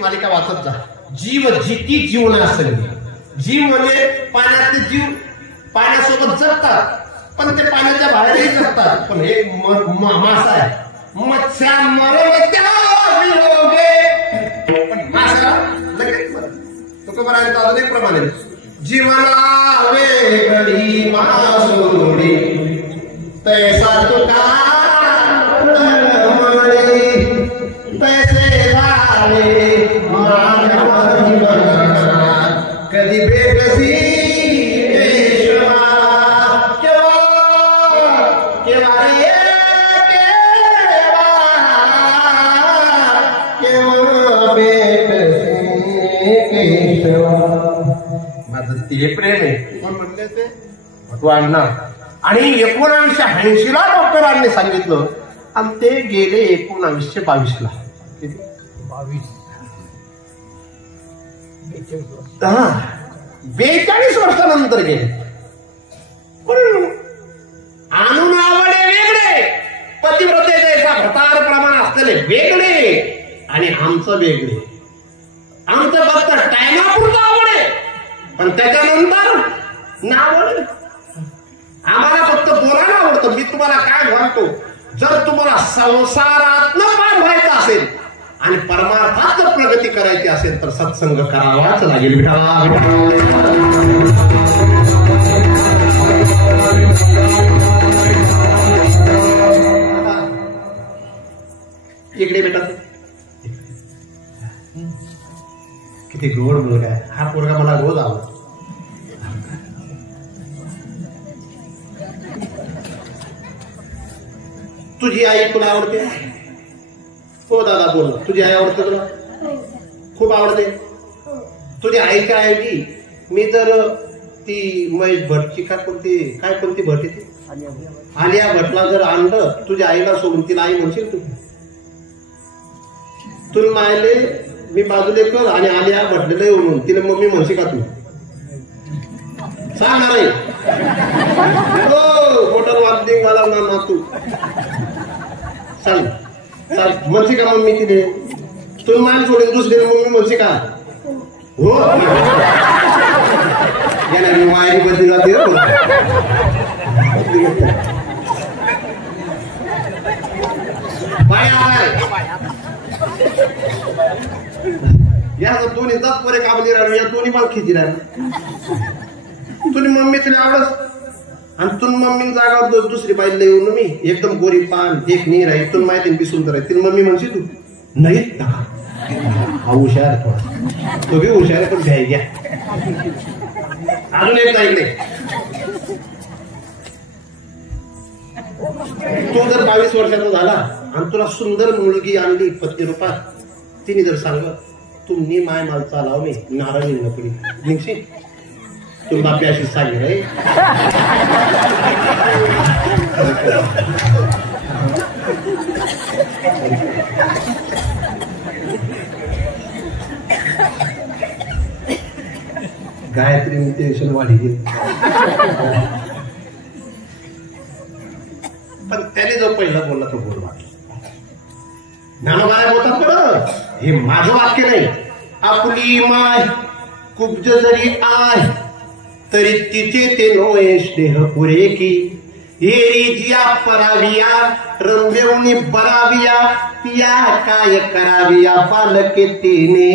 मालिका वाचत जा. जीव जिती जीवनासंगी. जीव म्हणजे पाण्यातले जीव पाण्यासोबत जगतात पण ते पाण्याच्या बाहेरही जगतात. पण हे मासा आहे मत्स्या मरण पण मासा लगेच तुकोबारांचा अनेक प्रमाणे जीवना वेगळी मासोडी तैसा तुका तैसे झाले कधी भेटसी माझं ते प्रेम आहे. कोण म्हणले ते? भटू अण्णा. आणि 1980ला डॉक्टरांनी सांगितलं आणि ते गेले 1922ला. किती? 42 वर्षानंतर गेले. पण आणून आवडे वेगळे, पतिव्रते जैसा भतार प्रमाण असलेले वेगळे आणि आमचं वेगळे. आमचं फक्त टायमापुरतं आवडे पण त्याच्यानंतर ना आवडले. आम्हाला फक्त बोलायला आवडतं. मी तुम्हाला काय म्हणतो जर तुम्हाला संसारात पार व्हायचं असेल आणि परमार्थात जर प्रगती करायची असेल तर सत्संग करावाच लागेल. विठाला इकडे बेटा किती गोड मुलगा आहे हा. पोरगा मला रोज आवडतो. तुझी आई तुला आवडते? हो दादा बोल. तुझी आई आवडते तुला? खूप आवडते. तुझ्या आईच्या ऐवजी मी तर ती महेश भट्टची कोणती भट ती आलिया भटला जर आणलं तुझ्या आईला सोडून तिला आई म्हणशील तू? तुला मायले मी बाजूले कर आणि आलिया भटलेलं म्हणून तिला मम्मी म्हणशी का तू? सांगणार नाही. हो होटल वाजते मला ना तू सांग म्हणशी का मम्मी तिथे? तुला माय सोडून दुसरी मम्मी म्हणशी का? हो मी मायरी बदली जाते या दोन्ही जात बरे काबली राहिलो या दोन्ही मला खिची राहिलो. तुझी मम्मी तुला आवडत आणि तुला मम्मी जागा दुसरी बाईला येऊन मी एकदम गोरी पान एक नीर आहे तुला माहिती बी सुंदर आहे तिला मम्मी म्हणशी तू? नाही हा हुशार थोडा तो बी हुशार आहे पण घ्याय घ्या. अजून एक ऐकले तो जर 22 वर्षाचा झाला आणि तुला सुंदर मुलगी आणली पत्नी रूपात तिने जर सांगलं तुम्ही माय माल चालाव मी नारायणी नकडी निघशी तुम बापी अशी सांगे रे गायत्री टेन्शन वाढी गेली. पण त्याने जो पहिला बोलला तो गोड वाटला. ज्ञानोबाया बोलतात बरं हे माझं वाक्य नाही. आपली माय कुब्ज जरी आय तरी तिचे ते नोय स्नेह पुरे की येरी जिया पराविया रंबेवणी बराविया पिया काय कराविया पालके तिने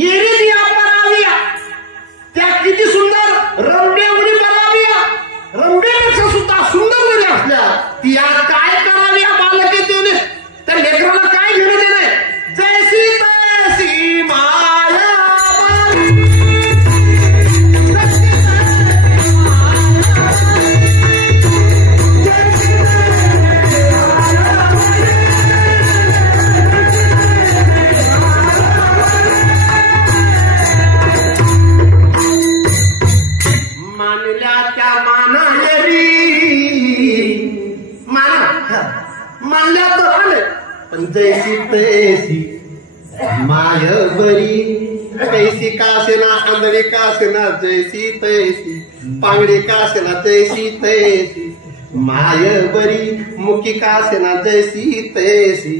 येरी जिया पराविया त्या किती सुंदर रंबेवणी बराविया रंबेपेक्षा सुद्धा सुंदर जरी असल्या पिया काय कराविया पालके तिने तर लेकराला काय घेणं देणे जैसी तैसी माया मानल्या त्या मानाने मानल्या तर आले पण जैसी तैसी माय बरी कैसी कासेना आंधळी कासेना जैसी तैसी पांगडी कासेना जैसी तैसी माय बरी मुखी कासेना जैसी तैसी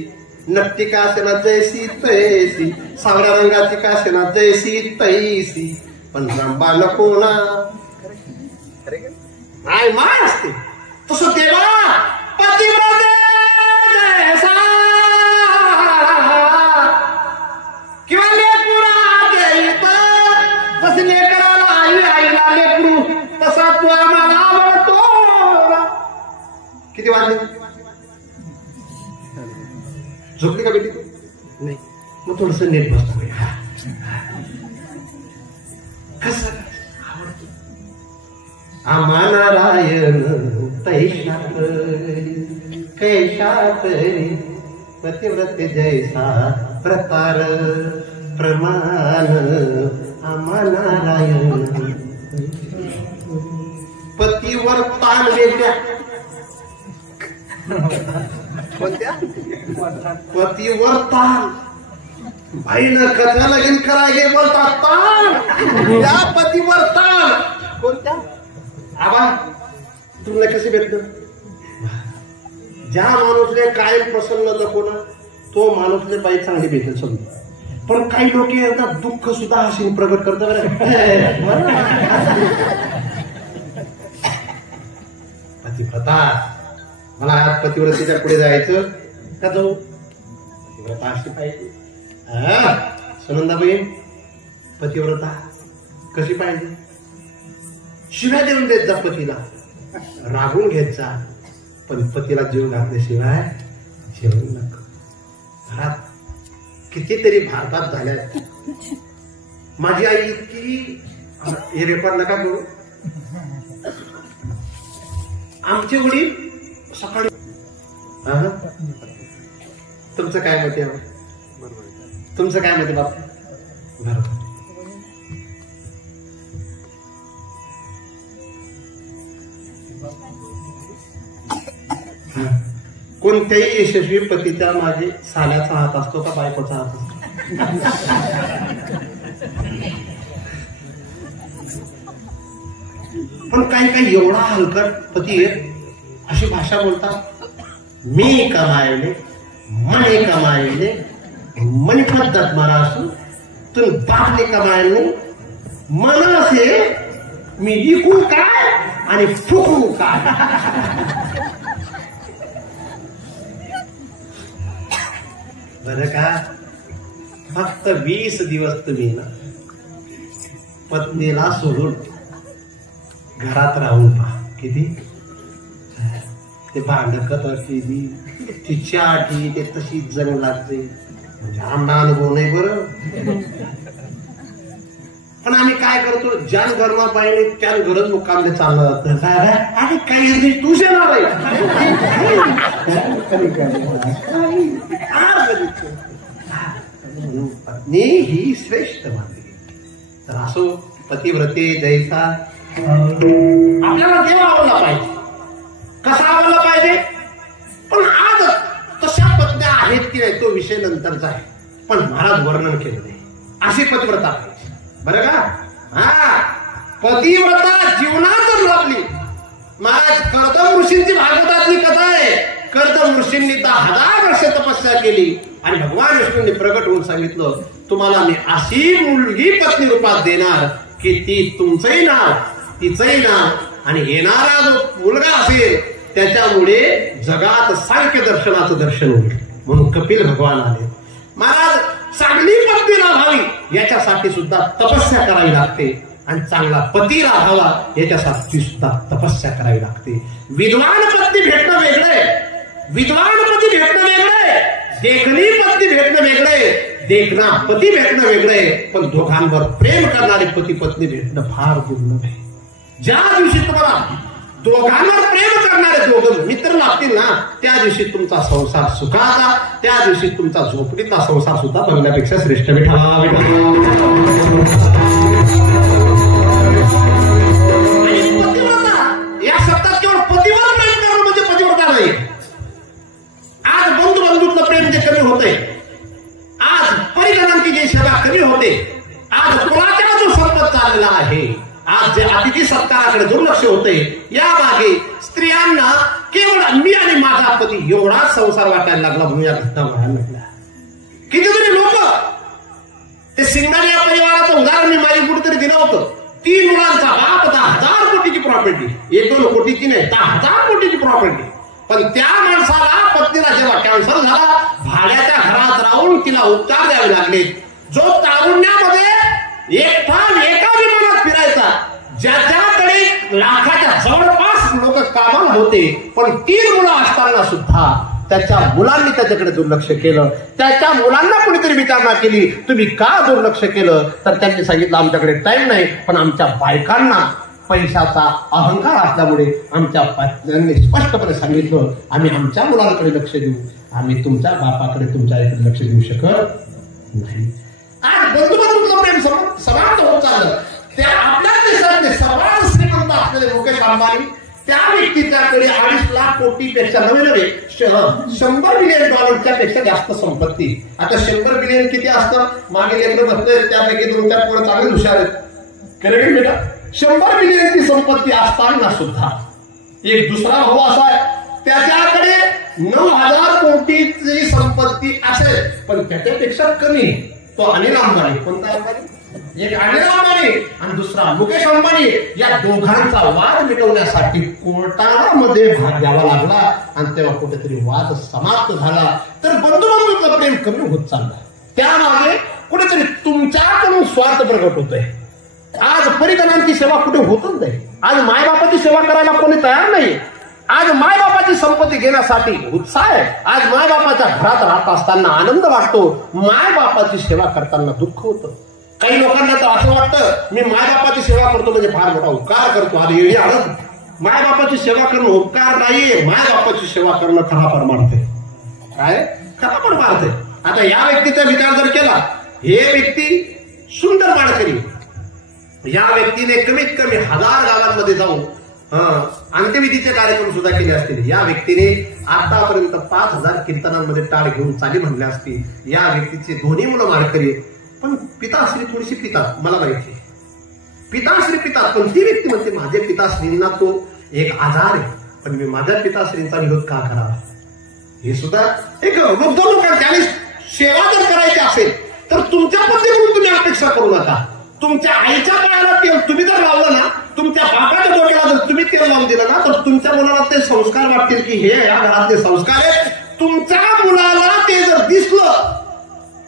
नक्टी कासेना जैसी तैसी सावळ्या रंगाची कासेना जैसी तैसी पण रंबा नको ना माय माय असते तसं तेव्हा पतिव्रते जैसा किंवा लेकरा देत जसे लेकराला आई आईला लेकरू तसा तू आम्हाला आवडतो. किती वाजले? झोपली का बेटी तू? नाही. मग थोडस नेट बसतो कसं आवडतो आम्हा नारायण तैशा कैशा तरी पतिव्रते जैसा प्रकार प्रमाण आम्हा नारायण. पतीवर ताण वेगळ्या कोणत्या? पतीवर ताण बाईनं कथा लगीन करायचे बोलतात ताण त्या पतीवर ताण कोणत्या? आबा तुला कसे भेटत? ज्या माणूसले कायम प्रसन्न दाखवणं तो माणूसले बाई चांगली भेटेल समजा. पण काही लोक यांना दुःख सुद्धा हसीन प्रगट करतात. पतिव्रता मला आज पतिव्रतेच्या पुढे जायचं का जाऊ? पतिव्रता अशी पाहिजे. सुनंदाबाई पतिव्रता कशी पाहिजे? शिव्या देऊन देत जा पतीला, रागून घेत जा, पण पतीला जीव घातल्याशिवाय जेवण नको. घरात कितीतरी भारतात झाल्या. माझी आई इतकी, हे रेकॉर्ड नका करू, आमचे वडील सकाळी. तुमचं काय मत आहे? तुमचं काय मत आहे बापू? बरोबर. कोणत्याही यशस्वी पतीच्या मागे साल्याचा हात असतो का बायकोचा हात असतो? पण काही काही एवढा हलकट पती आहे, अशी भाषा बोलतात. मी कमायले मने कमायले मनी पद्धत मला असू, तुम्ही बापने कमायले मन असे मी इकू काय आणि फुकू काय. बरं का, फक्त 20 दिवस तुम्ही ना पत्नीला सोडून घरात राहून पहा. किती ते भांडकत केली, ती चाटी ते तशीच जण लागते. म्हणजे आमना अनुभव नाही बरं. पण आम्ही काय करतो, ज्यान घरमा पाहिजे त्यान गरज मुक्कामले चाललं जातं. आणि काही तूच येणार पत्नी ही श्रेष्ठ मानली. तर असो पतिव्रते जैसा आपल्याला देव आवडला पाहिजे. कसा आवडला पाहिजे? पण आज तशा पत्न्या आहेत की नाही तो विषय नंतरचा आहे, पण महाराज वर्णन केलं नाही. अशी पतिव्रता पाहिजे. बरं का? पतिव्रता जीवनातच लाभली. महाराज कर्दम ऋषींची भागवतातली कथा आहे. कर्दम ऋषींनी 10,000 वर्ष तपस्या केली आणि भगवान विष्णूंनी प्रगट होऊन सांगितलं, तुम्हाला मी अशी मुलगी पत्नी रूपात देणार की ती तुमचंही नाव तिचंही नाव आणि येणारा जो मुलगा असेल त्याच्यामुळे जगात सांख्य दर्शनाचं दर्शन होईल. म्हणून कपिल भगवान आले. महाराज चांगली पत्नी लाभावी याच्यासाठी सुद्धा तपस्या करावी लागते आणि चांगला पती लाभावा याच्यासाठी सुद्धा तपस्या करावी लागते. विद्वान पत्नी भेटणं वेगळंय, विद्वान पती भेटणं वेगळंय, देखणी पत्नी भेटणं वेगळंय, देखणा पती भेटणं वेगळंय. पण दोघांवर प्रेम करणारे पती पत्नी भेटणं फार दुर्लभ आहे. ज्या दिवशी तुम्हाला दोघांवर प्रेम करणारे दोघं मित्र लागतील ना, त्या दिवशी तुमचा संसार सुखाचा, त्या दिवशी तुमचा झोपडीतला संसार सुद्धा बघण्यापेक्षा श्रेष्ठ भेटावा. आणि पतिव्रता या शब्दात केवळ पतीवर प्रेम करणं म्हणजे पतिव्रता नाही. आज बंधू बंधूतलं प्रेम जे कमी होतंय, आज परिजनांची जी सेवा कमी होते, आज कुळाचा जो संपत चाललेला आहे, आज जे अतिथी सत्काराकडे दुर्लक्ष होते, या मागे स्त्रियांना केवळ मी आणि माझा पती एवढा संसार वाटायला लागला म्हणून या घटना व्हायला लागल्या. कितीतरी लोक, ते सिंगाल या परिवाराचं उदाहरण मी माझी कुठेतरी दिलं होतं. 3 मुलांचा बाप, 10,000 कोटीची प्रॉपर्टी, 1-2 कोटीची नाही, 10,000 कोटीची प्रॉपर्टी. पण त्या माणसाला पत्नीला जेव्हा कॅन्सर झाला, भाड्याच्या घरात राहून तिला उपचार द्यावे लागले. जो तारुण्यामध्ये एका विमानात फिरायचा, ज्याच्याकडे लाखाच्या जवळपास लोक कामाला होते, पण 3 मुलं असताना सुद्धा त्याच्या मुलांनी त्याच्याकडे दुर्लक्ष केलं. त्याच्या मुलांना कुणीतरी विचारणा केली, तुम्ही का दुर्लक्ष केलं? तर त्यांनी सांगितलं, आमच्याकडे टाइम नाही, पण आमच्या बायकांना पैशाचा अहंकार असल्यामुळे आमच्या पत्न्यांनी स्पष्टपणे सांगितलं, आम्ही आमच्या मुलांकडे लक्ष देऊ, आम्ही तुमच्या बापाकडे तुमच्याकडे लक्ष देऊ शकत नाही. आज बंधुबांधूंचं प्रेम समाप्त होत चाललं. त्या आपल्या देशातले सर्वात श्रीमंत असलेले मुकेश अंबानी, त्या व्यक्तीच्याकडे 2.5 लाख कोटीपेक्षा नव्हे 100 बिलियन डॉलरच्या पेक्षा जास्त संपत्ती. आता 100 बिलियन किती असतं? मागे लेखन बसतंय, त्यापैकी 2-4 पोरं चांगले हुशार आहेत. करेक्ट बेटा? 100 बिलियनची संपत्ती असताना सुद्धा एक दुसरा भाऊ असा आहे, त्याच्याकडे 9,000 कोटीची संपत्ती असेल, पण त्याच्यापेक्षा कमी तो अनिल अंबानी. कोणता अंबानी? एक अनिल अंबानी आणि दुसरा मुकेश अंबानी. या दोघांचा वाद मिटवण्यासाठी कोर्टामध्ये भाग द्यावा लागला आणि तेव्हा कुठेतरी वाद समाप्त झाला. तर बंधुबांधव बापाचं प्रेम कमी होत चाललं. त्यामागे कुठेतरी तुमच्याकडून स्वार्थ प्रकट होतोय. आज परिजनांची सेवा कुठे होतच नाही. आज मायबापाची सेवा करायला कोणी तयार नाही. आज मायबापाची संपत्ती घेण्यासाठी उत्साह आहे. आज मायबापाच्या घरात राहत असताना आनंद वाटतो, मायबापाची सेवा करताना दुःख होतं. काही लोकांना तर असं वाटतं मी मायबापाची सेवा करतो म्हणजे फार मोठा उपकार करतो. आणि मायबापाची सेवा करणं उपकार नाहीये, मायबापाची सेवा करणं खरा परमार्थ आहे. काय खरा परमार्थ आहे. आता या व्यक्तीचा विचार जर केला, हे व्यक्ती सुंदर माळकरी, या व्यक्तीने कमीत कमी 1000 गावांमध्ये जाऊन अंत्यविधीचे कार्यक्रम सुद्धा केले असतील. या व्यक्तीने आतापर्यंत 5000 कीर्तनांमध्ये टाळ घेऊन चाली म्हणल्या असतील. या व्यक्तीचे दोन्ही मुलं माळकरी, पण पिताश्री थोडीशी पितात, मला माहिती पिताश्री पितात, पण ती व्यक्ती म्हणते माझ्या पिताश्रींना तो एक आजार आहे, पण मी माझ्या पिताश्रींचा विरोध का करावा. हे सुद्धा एक वृद्ध लोकांची. आणि सेवा जर करायची असेल तर तुमच्या पद्धतीने तुम्ही अपेक्षा करू नका. तुमच्या आईच्या पायाला तेल तुम्ही जर लावलं ना, तुमच्या बापाच्या डोक्याला जर तुम्ही तेल लावून दिलं ना, तर तुमच्या मुलाला ते संस्कार वाटतील की हे या घरातले संस्कार आहेत. तुमच्या मुलाला ते जर दिसलं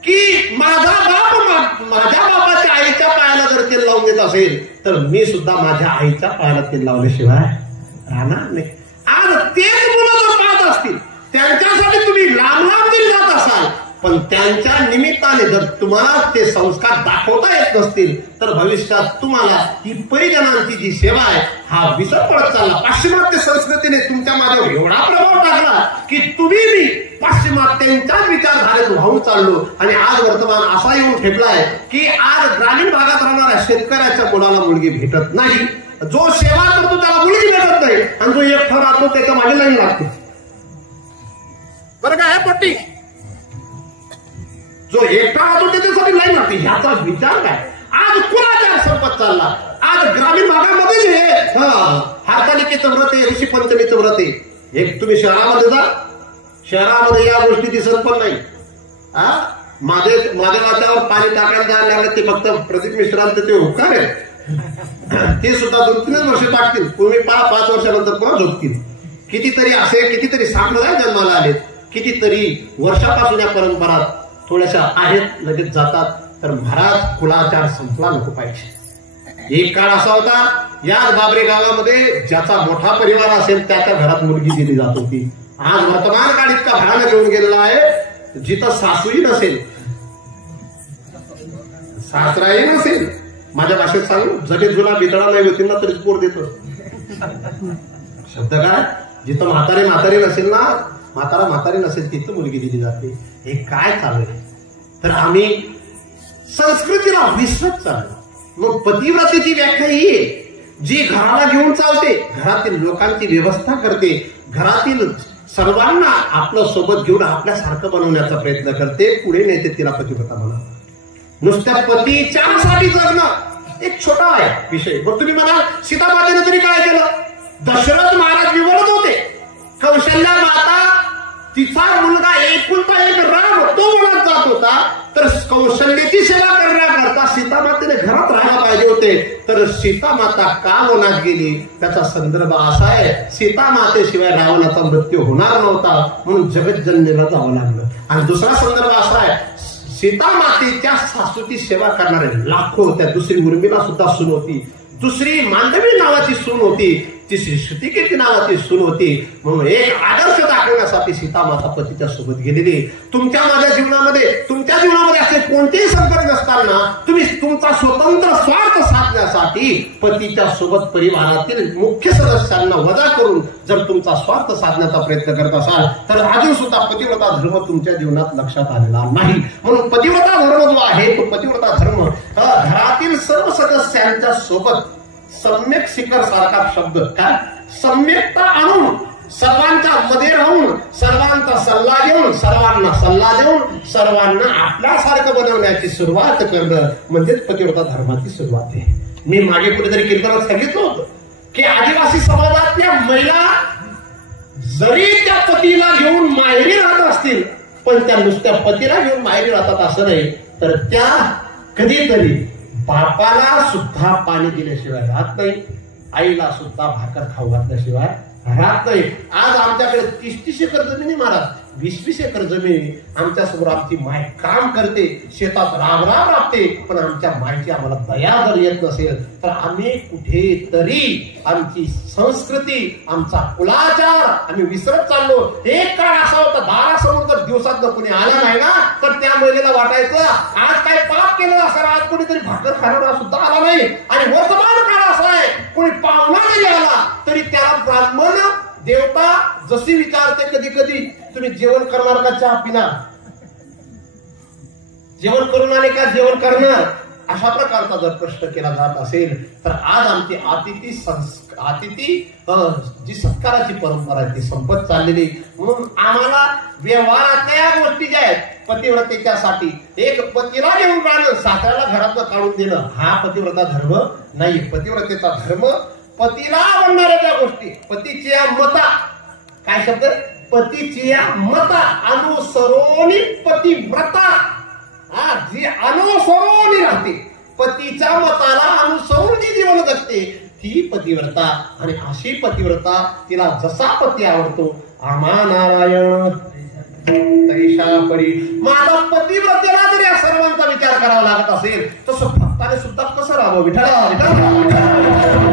की माझा बाप माझ्या बापाच्या आईच्या पायाला जर तेल लावून देत असेल, तर मी सुद्धा माझ्या आईच्या पायाला तेल लावल्याशिवाय राहणार नाही. आज तेच मुलं जर पाहत असतील, त्यांच्यासाठी तुम्ही लांब लांब जरी जात असाल, पण त्यांच्या निमित्ताने जर तुम्हाला ते संस्कार दाखवता येत नसतील, तर भविष्यात तुम्हाला ही परिजनांची जी सेवा आहे हा विसर पडत चालला. पाश्चिमात्य संस्कृतीने तुमच्या माझ्यावर एवढा प्रभाव टाकला की तुम्ही मी पाश्चिमात्यांच्याच विचारधारेत वाहून चाललो. आणि आज वर्तमान असा येऊन ठेपलाय की आज ग्रामीण भागात राहणाऱ्या शेतकऱ्याच्या मुलाला मुलगी भेटत नाही. जो सेवा करतो त्याला मुलगी भेटत नाही, आणि जो एकटा राहतो त्याच्या मागे लाईन लागते. बरं काय पट्टी, जो एकटा राहतो त्याच्यासाठी लाईन लागते. ह्याचा विचार काय. आज कुणाचार संपत चालला. आज ग्रामीण भागामध्ये हरतालिकेचं व्रत आहे, ऋषी पंचमीचं व्रत आहे. एक तुम्ही शहरामध्ये जा, शहरामध्ये या गोष्टी दिसत पण नाही. माझ्या वाट्यावर पाणी टाकायला जायला ते फक्त प्रदीप मिश्रांचं ते उपकार आहे. ते सुद्धा 2-3 वर्ष टाकतील, तुम्ही 5 वर्षानंतर पुन्हा झोपतील. कितीतरी असे कितीतरी सांप्रदाय जन्माला आलेत, कितीतरी वर्षापासून या परंपरा थोड्याशा आहेत, लगेच जातात. तर महाराज कुलाचार संपला नको पाहिजे. एक काळ असा होता याच बाबरे गावामध्ये ज्याचा मोठा परिवार असेल त्याच्या घरात मुलगी दिली जात होती. आज वर्तमान काळ इतका भयानक घेऊन गेलेला आहे, जिथं सासूही नसेल, सासराही नसेल, माझ्या भाषेत सांगू जगे जुना बितळा नाही होती ना तरी पोर देतो शब्द काय. जिथं म्हातारी नसेल ना, म्हातारी नसेल तिथं मुलगी दिली जाते. हे काय चालू आहे. तर आम्ही संस्कृतीला विसरत चाललो. मग पतिव्रतेची व्याख्या ही आहे, जी घराला घेऊन चालते, घरातील लोकांची व्यवस्था करते, घरातील सर्वांना आपल्या सोबत घेऊन आपल्यासारखं बनवण्याचा प्रयत्न करते, पुढे नेते, तिला पतिव्रता म्हणा. नुसत्या पतीच्यासाठी जगणं एक छोटा आहे विषय. मग तुम्ही म्हणाल सीतामातेने तरी काय केलं. दशरथ महाराज निवडत होते, कौशल्या माता तिचा मुलगा एकुलता एक राम तो वनात जात होता, तर कौशल्याची सेवा करण्याकरता सीतामातेने घरात राहायला पाहिजे होते. तर सीतामाता का वनात गेली त्याचा संदर्भ असा आहे, सीतामातेशिवाय रावणाचा मृत्यू होणार नव्हता म्हणून जगज्जननीला जावं लागलं. आणि दुसरा संदर्भ असा आहे, सीतामातेच्या सासूची सेवा करणारे लाखो होत्या. दुसरी उर्मिला सुद्धा सून होती, दुसरी मांडवी नावाची सून होती, तिसरी श्रुतिकीर्ती नावाची सून होती. म्हणून एक आदर्श दाखवण्यासाठी सीतामाता पतीच्या सोबत गेलेली. तुमच्या जीवनामध्ये असे कोणतेही संकट नसताना तुम्ही तुमचा स्वतंत्र स्वार्थ साधण्यासाठी पतीच्या सोबत परिवारातील मुख्य सदस्यांना वजा करून जर तुमचा स्वार्थ साधण्याचा प्रयत्न करत असाल, तर अजून सुद्धा पतिव्रता धर्म तुमच्या जीवनात लक्षात आलेला नाही. म्हणून पतिव्रता धर्म जो आहे तो पतिव्रता धर्म घरातील सर्व सदस्यांच्या सोबत सम्यक शिखर सारखा शब्द काय, सम्यकता आणून सर्वांच्या मध्ये राहून सर्वांचा सल्ला घेऊन सर्वांना आपल्यासारखं बनवण्याची सुरुवात करणं म्हणजेच पतिव्रता धर्माची सुरुवात आहे. मी मागे कुठेतरी कीर्तनात सांगितलं होतं की आदिवासी समाजातल्या महिला जरी त्या पतीला घेऊन माहेरी राहत असतील, पण त्या नुसत्या पतीला घेऊन माहेरी राहतात असं नाही, तर त्या कधीतरी बापाला सुद्धा पाणी दिल्याशिवाय राहत नाही, आईला सुद्धा भाकर खाऊ घातल्याशिवाय राहत नाही. आज आमच्याकडे 30-30 एकर जमिनी महाराज 20-20 एकर जमीन आमच्या समोर आमची माय काम करते, शेतात राबराब राबते, पण आमच्या मायची आम्हाला दया जर येत नसेल तर आम्ही कुठेतरी आमची संस्कृती, आमचा कुलाचार आम्ही विसरत चाललो. एक काळ असा होता, दारासमोर जर दिवसात कोणी आला नाही ना तर त्या महिलेला वाटायचं आज काय पाप केलं असं, आज कोणीतरी भाकर खाणारा सुद्धा आला नाही. आणि वर्तमान काळ असा आहे, कोणी पाहुणा जरी आला तरी त्याला ब्राह्मण देवता जशी विचारते, कधी कधी तुम्ही जेवण करणार का चहा पिणार, जेवण करून आले का जेवण करणार, अशा प्रकारचा जर प्रश्न केला जात असेल तर आज आमची अतिथी जी सत्काराची परंपरा आहे ती संपत चाललेली. म्हणून आम्हाला व्यवहारातल्या या गोष्टी ज्या आहेत पतिव्रतेच्यासाठी, एक पतीला घेऊन जाणं, सासऱ्याला घरातनं काढून देणं हा पतिव्रता धर्म नाही. पतिव्रतेचा धर्म पतीला आवडणाऱ्या त्या गोष्टी, पतीच्या मता, काय शब्द, पतीच्या मता अनुसरोनी पतिव्रता, जी अनुसरोनी राहते, पतीच्या मताला अनुसरून जी जीवन जगते ती पतिव्रता. आणि अशी पतिव्रता तिला जसा पती आवडतो, आम्हा नारायण तैशा परी. माझा पतिव्रतेला जर या सर्वांचा विचार करावा लागत असेल तसं भक्ताने सुद्धा कसं राहावं. विठ्ठला विठ्ठला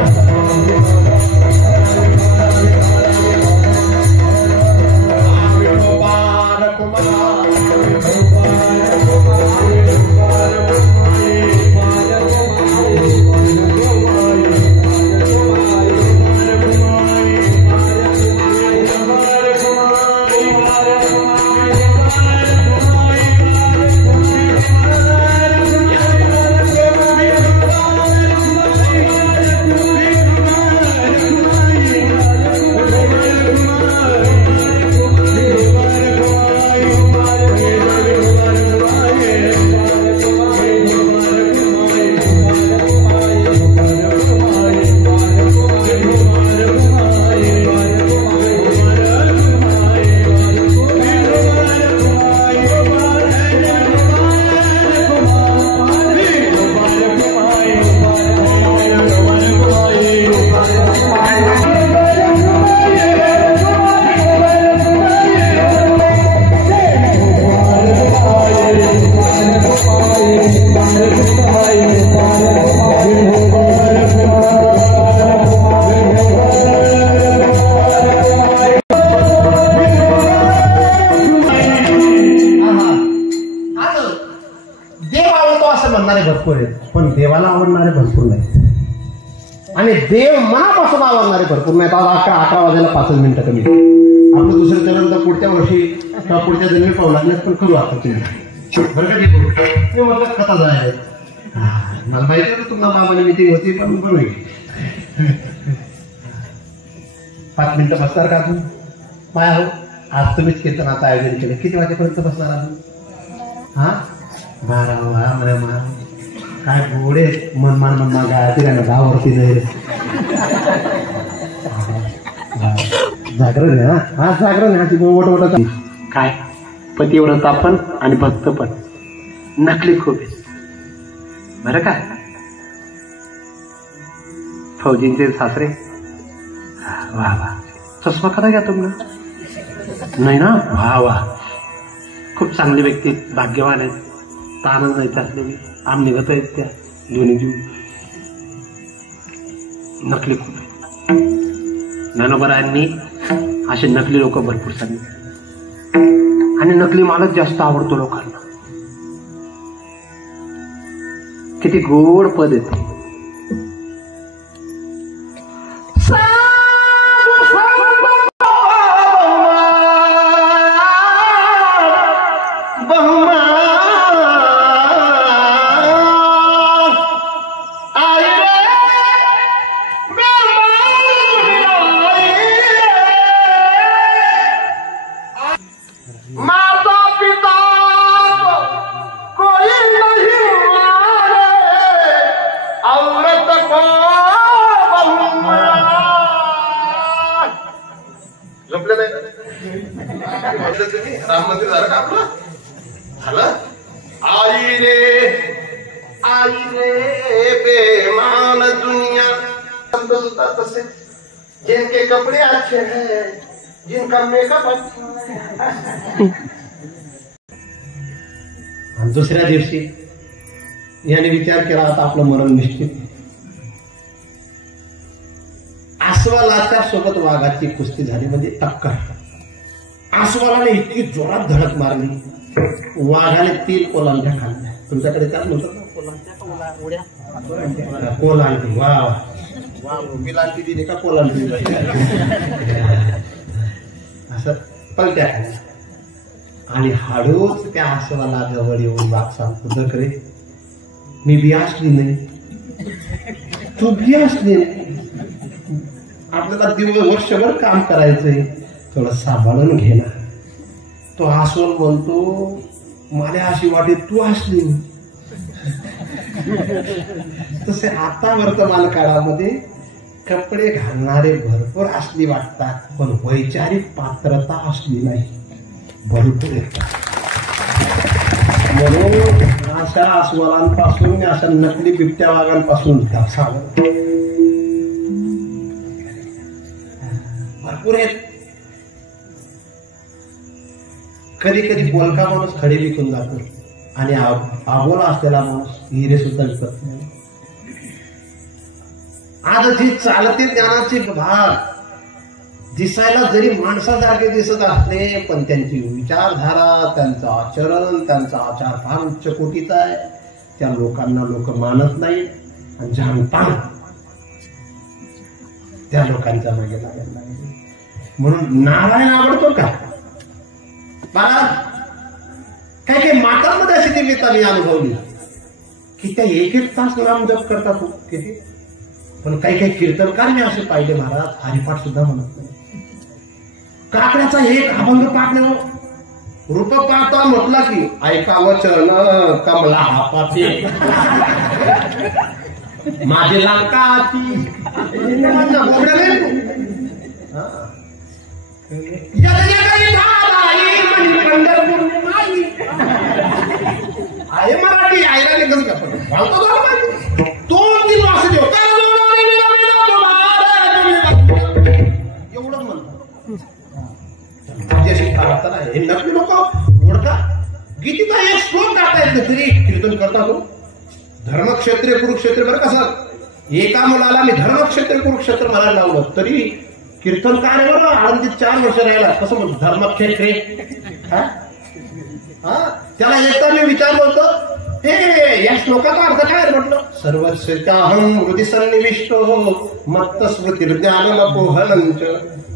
पण देवाला आवडणारे भरपूर नाही आणि देव मनापासून आवडणारे भरपूर नाहीत. आज 11 वाजायला 5 मिनिटं कमी. आपलं दुसरं चरण तर पुढच्या वर्षी किंवा पुढच्या जन्मी पाहू लागले, पण करू आता तुम्ही बरं का. मी म्हटलं कथा जाय मला माहिती होतं तुम्हाला बाबाने मिटिंग होती, पण बरोबर 5 मिनिटं बसणार का अजून काय हो. आज तुम्हीच कीर्तनाचं आयोजन केलं, किती वाजेपर्यंत बसणार अजून? हा 12 वा काय गोडे मनमान गायती काय ना गावावरती जाईल जागरण आहे. हा जागरण आहे मोठ काय पतिव्रता पण आणि भक्त पण नकली खूप बरं का. फौजींचे सासरे वा वा, चष्मा करा घ्या तुम्हाला नाही ना, वा वा, खूप चांगली व्यक्ती, भाग्यवान आहेत. ताणच जायचं असलेली आम निघत आहेत त्या दोन्ही जीव. नकली खूप आहे. ज्ञानोबरायांनी असे नकली लोक भरपूर सांगितले आणि नकली मालच जास्त आवडतो लोकांना. किती गोड पद येते. जिनके कपड़े अच्छे हैं जिनका मेकअप आणि दुसऱ्या दिवशी याने विचार केला आता आपलं मरण निश्चित. अस्वलाच्या सोबत वाघाची कुस्ती झाली म्हणजे टक्कर. अस्वलाने इतकी जोरात धडक मारली, वाघाने 3 कोलांट्या खाल्ल्या. तुमच्याकडे त्यात म्हणतात ना कोलांटी. वा विलांटी दिली का कोलांटी असं पलट्या खाल्ल्या. आणि हळूच त्या अस्वलाला जवळ येऊन वाघ सांगतो दखरे मी बी असली नाही, तू बी असली नाही, आपल्याला वर्षभर काम करायचंय, थोडं सांभाळून घे ना. तो अस्वल म्हणतो मला अशी वाटे तू असली. तसे आता वर्तमान काळामध्ये कपडे घालणारे भरपूर असली वाटतात, पण वैचारिक पात्रता असली नाही भरपूर येतात. म्हणून अशा अस्वलांपासून अशा नकली बिबट्या वाघांपासून भरपूर आहेत. कधी कधी बोलका माणूस खडे विकून जातो आणि आबोला असलेला माणूस हिरे सुद्धा विकत नाही. आज जी चालते ज्ञानाचे भाग दिसायला जरी माणसासारखे दिसत असले, पण त्यांची विचारधारा, त्यांचं आचरण, त्यांचा आचार फार उच्च कोटीचा आहे. त्या लोकांना लोक मानत नाही आणि जाणतात त्या लोकांच्या मागे लागत नाही. म्हणून नारायण आवडतो का? काही काही मातांमध्ये अशी दिव्यता मी अनुभवली की त्या 1-1 तास नाम जप करतात किती. पण काही काही कीर्तनकार मी असे पाहिले महाराज हरिपाठ सुद्धा म्हणत नाही. काकड्याचा एक अभंग पाठले रूप पाहता म्हटला की ऐकावं चरण कमला हापाती माझे लंकाची आहे मराठी आयला कसं का दोन-3 वास एवढं म्हणतात. हे नकली लोक ओळखा. गीतेचा एक श्लोक गाता येत तरी कीर्तन करता तो. धर्मक्षेत्र कुरुक्षेत्र बरं कसं एका मुलाला मी धर्मक्षेत्र कुरुक्षेत्र म्हणायला लावलं तरी कीर्तनकार बरं आळंदीत 4 वर्ष राहिला. कसं म्हणतो धर्मक्षेत्रे. त्याला एकदा मी विचारलं होतं हे या श्लोकाचा अर्थ काय म्हटलं. सर्वस्याहं हृदि सन्निविष्टो मत्त स्मृतिर्ज्ञानमपोहनञ्च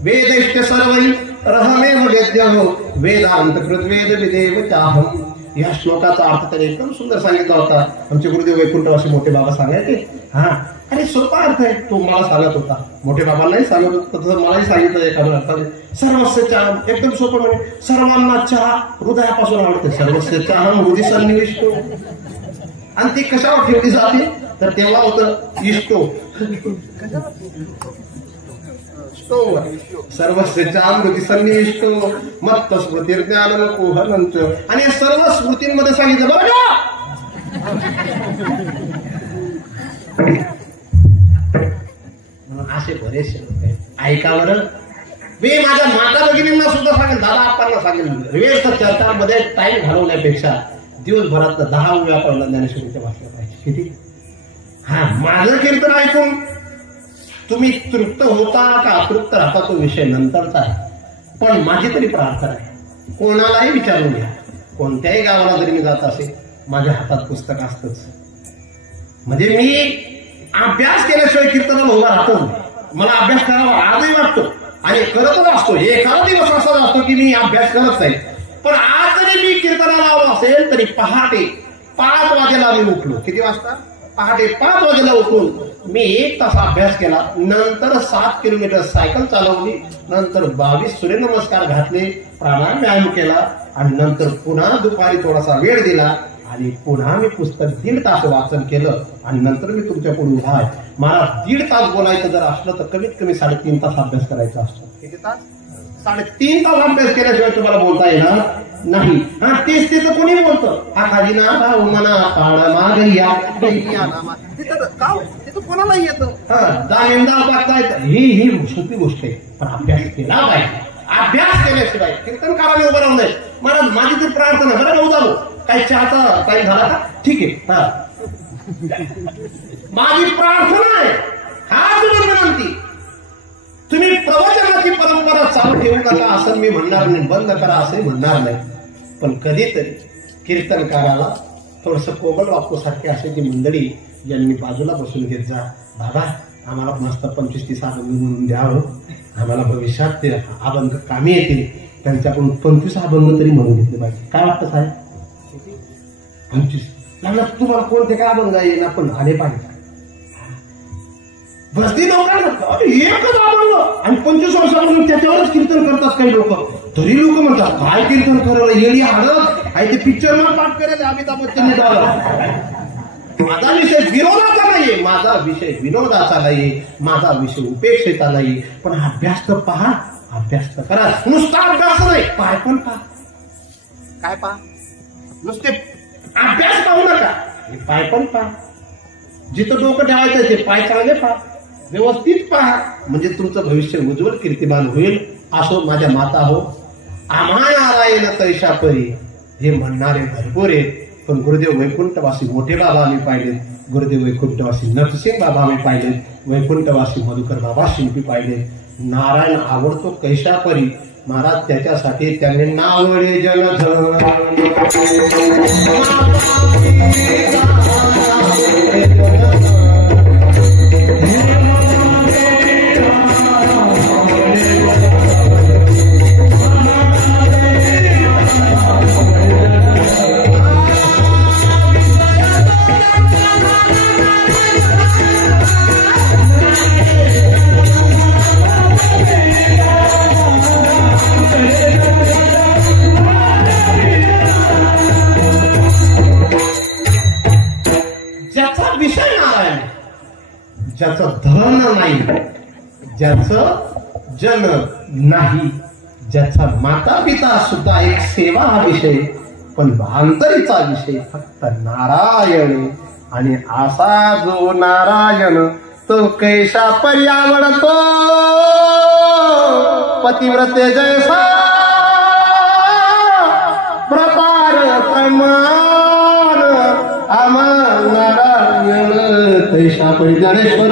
वेदैश्च सर्वै रहमेव वेद्यो वेदांत कृद्वेद विदेव चाहम. या श्लोकाचा अर्थ त्याने एकदम सुंदर सांगितला होता. आमचे गुरुदेव वैकुंठवासी मोठे बाबा सांगायचे. अरे सोपा अर्थ आहे. तो मला सांगत होता. मोठे बाबांनाही सांगत होता तसं मलाही सांगितलं एखाद्या अर्थाने. सर्वस्व चहा एकदम सोपं म्हणजे सर्वांना चहा हृदयापासून आवडते. सर्वस्व चहा हृदय सन्निविष्टो. आणि ती कशावर ठेवली जाते तर तेव्हा होतं इष्टो सर्वस्व चहा हृदय सन्निविष्टो मत्त स्मृतिर्ज्ञानमपोहनञ्च. आणि सर्व स्मृतींमध्ये सांगितलं बरं का असे बरेचसे लोक आहेत. ऐका बरं मी माझ्या माता भगिनींना सुद्धा सांगेल, दादा आपल्याला सांगेल व्यस्त चर्चांमध्ये टाइम घालवण्यापेक्षा दिवसभरात 10 वेळा पहिला ज्ञानेश्वरीच्या वाचल्या पाहिजे. किती माझं कीर्तन ऐकून तुम्ही तृप्त होता का अतृप्त राहता तो विषय नंतरचा आहे. पण माझी तरी प्रार्थना आहे कोणालाही विचारून घ्या. कोणत्याही गावाला जरी मी जात असेल माझ्या हातात पुस्तक असतंच. म्हणजे मी अभ्यास केल्याशिवाय कीर्तनाला उभा राहतो. मला अभ्यास करावा आजही वाटतो आणि करतच असतो. एखादा दिवस असा असतो की मी अभ्यास करत नाही. पण आज जरी मी कीर्तनाला आलो असेल तरी पहाटे 5 वाजेला मी उठलो. किती वाजता? पहाटे 5 वाजेला उठून मी 1 तास अभ्यास केला. नंतर 7 किलोमीटर सायकल चालवली. नंतर 22 सूर्यनमस्कार घातले, प्राणायाम केला आणि नंतर पुन्हा दुपारी थोडासा वेळ दिला आणि पुन्हा मी पुस्तक 1.5 तास वाचन केलं आणि नंतर मी तुमच्या पुढे उभा आहे. मला 1.5 तास बोलायचं जर असलं तर कमीत कमी 3.5 तास अभ्यास करायचा असतो. किती तास? 3.5 तास अभ्यास केल्याशिवाय तुम्हाला बोलता येणार नाही. तेच ते तर कोणी बोलतं आखादी ना मना पाडा मागया तिथं कोणाला येतं. दामिंदा पाहता येतं ही सोपी गोष्ट आहे. पण अभ्यास केला पाहिजे. अभ्यास केल्याशिवाय कीर्तनकाराने उभं राहू नये. महाराज माझी ती प्रार्थना बरं भाऊ जाऊ काही चहाचा टाईम झाला का? ठीक आहे. हा माझी प्रार्थना आहे, हाच विनंती, तुम्ही प्रवचनाची परंपरा चालू ठेवू नका असं मी म्हणणार नाही, बंद करा असंही म्हणणार नाही. पण कधीतरी कीर्तनकाराला थोडस कोमल वाक्यासारखे असे जी मंडळी यांनी बाजूला बसून घेत जा. बाबा आम्हाला मस्त 25-30 अभंग म्हणून द्यावं, आम्हाला भविष्यात ते अभंग कामी येतील, त्यांच्याकडून 25 अभंग तरी म्हणून घेतले पाहिजे. काय वाटतं साहेब? 25 लागला तुम्हाला कोणते काय अभंग येईल आपण आले पाहिजे. बसती लोकांना एकच अभंग आणि 25 वर्षापासून त्याच्यावरच कीर्तन करतात काही लोक. तरी लोक म्हणतात काय कीर्तन करायला येळी हळद आहे ते पिक्चर मध्ये पाठ करायला अमिताभ बच्चनने झालं. माझा विषय विनोदाचा नाहीये, माझा विषय विनोदाचा नाही, माझा विषय उपेक्षेचा नाही. पण अभ्यास तर पहा, अभ्यास तर करा. नुसता अभ्यास नाही, पाय पण पहा. काय पहा? नुसते अभ्यास पाहू नका, पाय पण पहा. जिथं डोकं ठेवायचं ते पाय चांगले पहा, व्यवस्थित पहा, म्हणजे तुमचं भविष्य उज्ज्वल कीर्तिमान होईल. असो माझ्या माता हो, आम्हा नारायण तैशा परी हे म्हणणारे भरपूर आहेत. पण गुरुदेव वैकुंठवासी मोठे बाबा आम्ही पाहिलेत, गुरुदेव वैकुंठवासी नरसिंह बाबा आम्ही पाहिलेत, वैकुंठवासी मधुकर बाबा शिंपी पाहिलेत. नारायण आवडतो कैशा परी महाराज, त्याच्यासाठी त्यांनी नावळे जलधर ज्याचं धन नाही, ज्याचं जन नाही, ज्याचा माता पिता सुद्धा एक सेवा हा विषय, पण भांतरीचा विषय फक्त नारायण. आणि असा जो नारायण तो कैशा परी आवडतो, पतिव्रते जैसा प्रकार प्रमाण आम्हा नारायण कैशा परी ज्ञानेश्वर.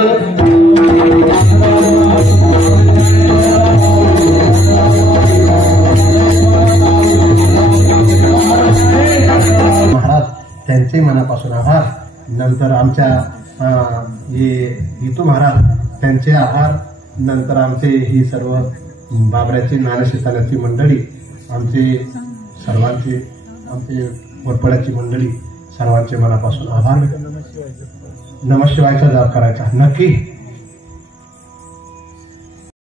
महाराज त्यांचे मनापासून आभार. नंतर आमच्या वितू महाराज त्यांचे आभार. नंतर आमचे ही सर्व बाबऱ्याची ज्ञानशेतानाची मंडळी, आमचे सर्वांचे, आमचे वरपड्याची मंडळी, सर्वांचे मनापासून आभार. नमः शिवायचा जाप करायचा नक्की.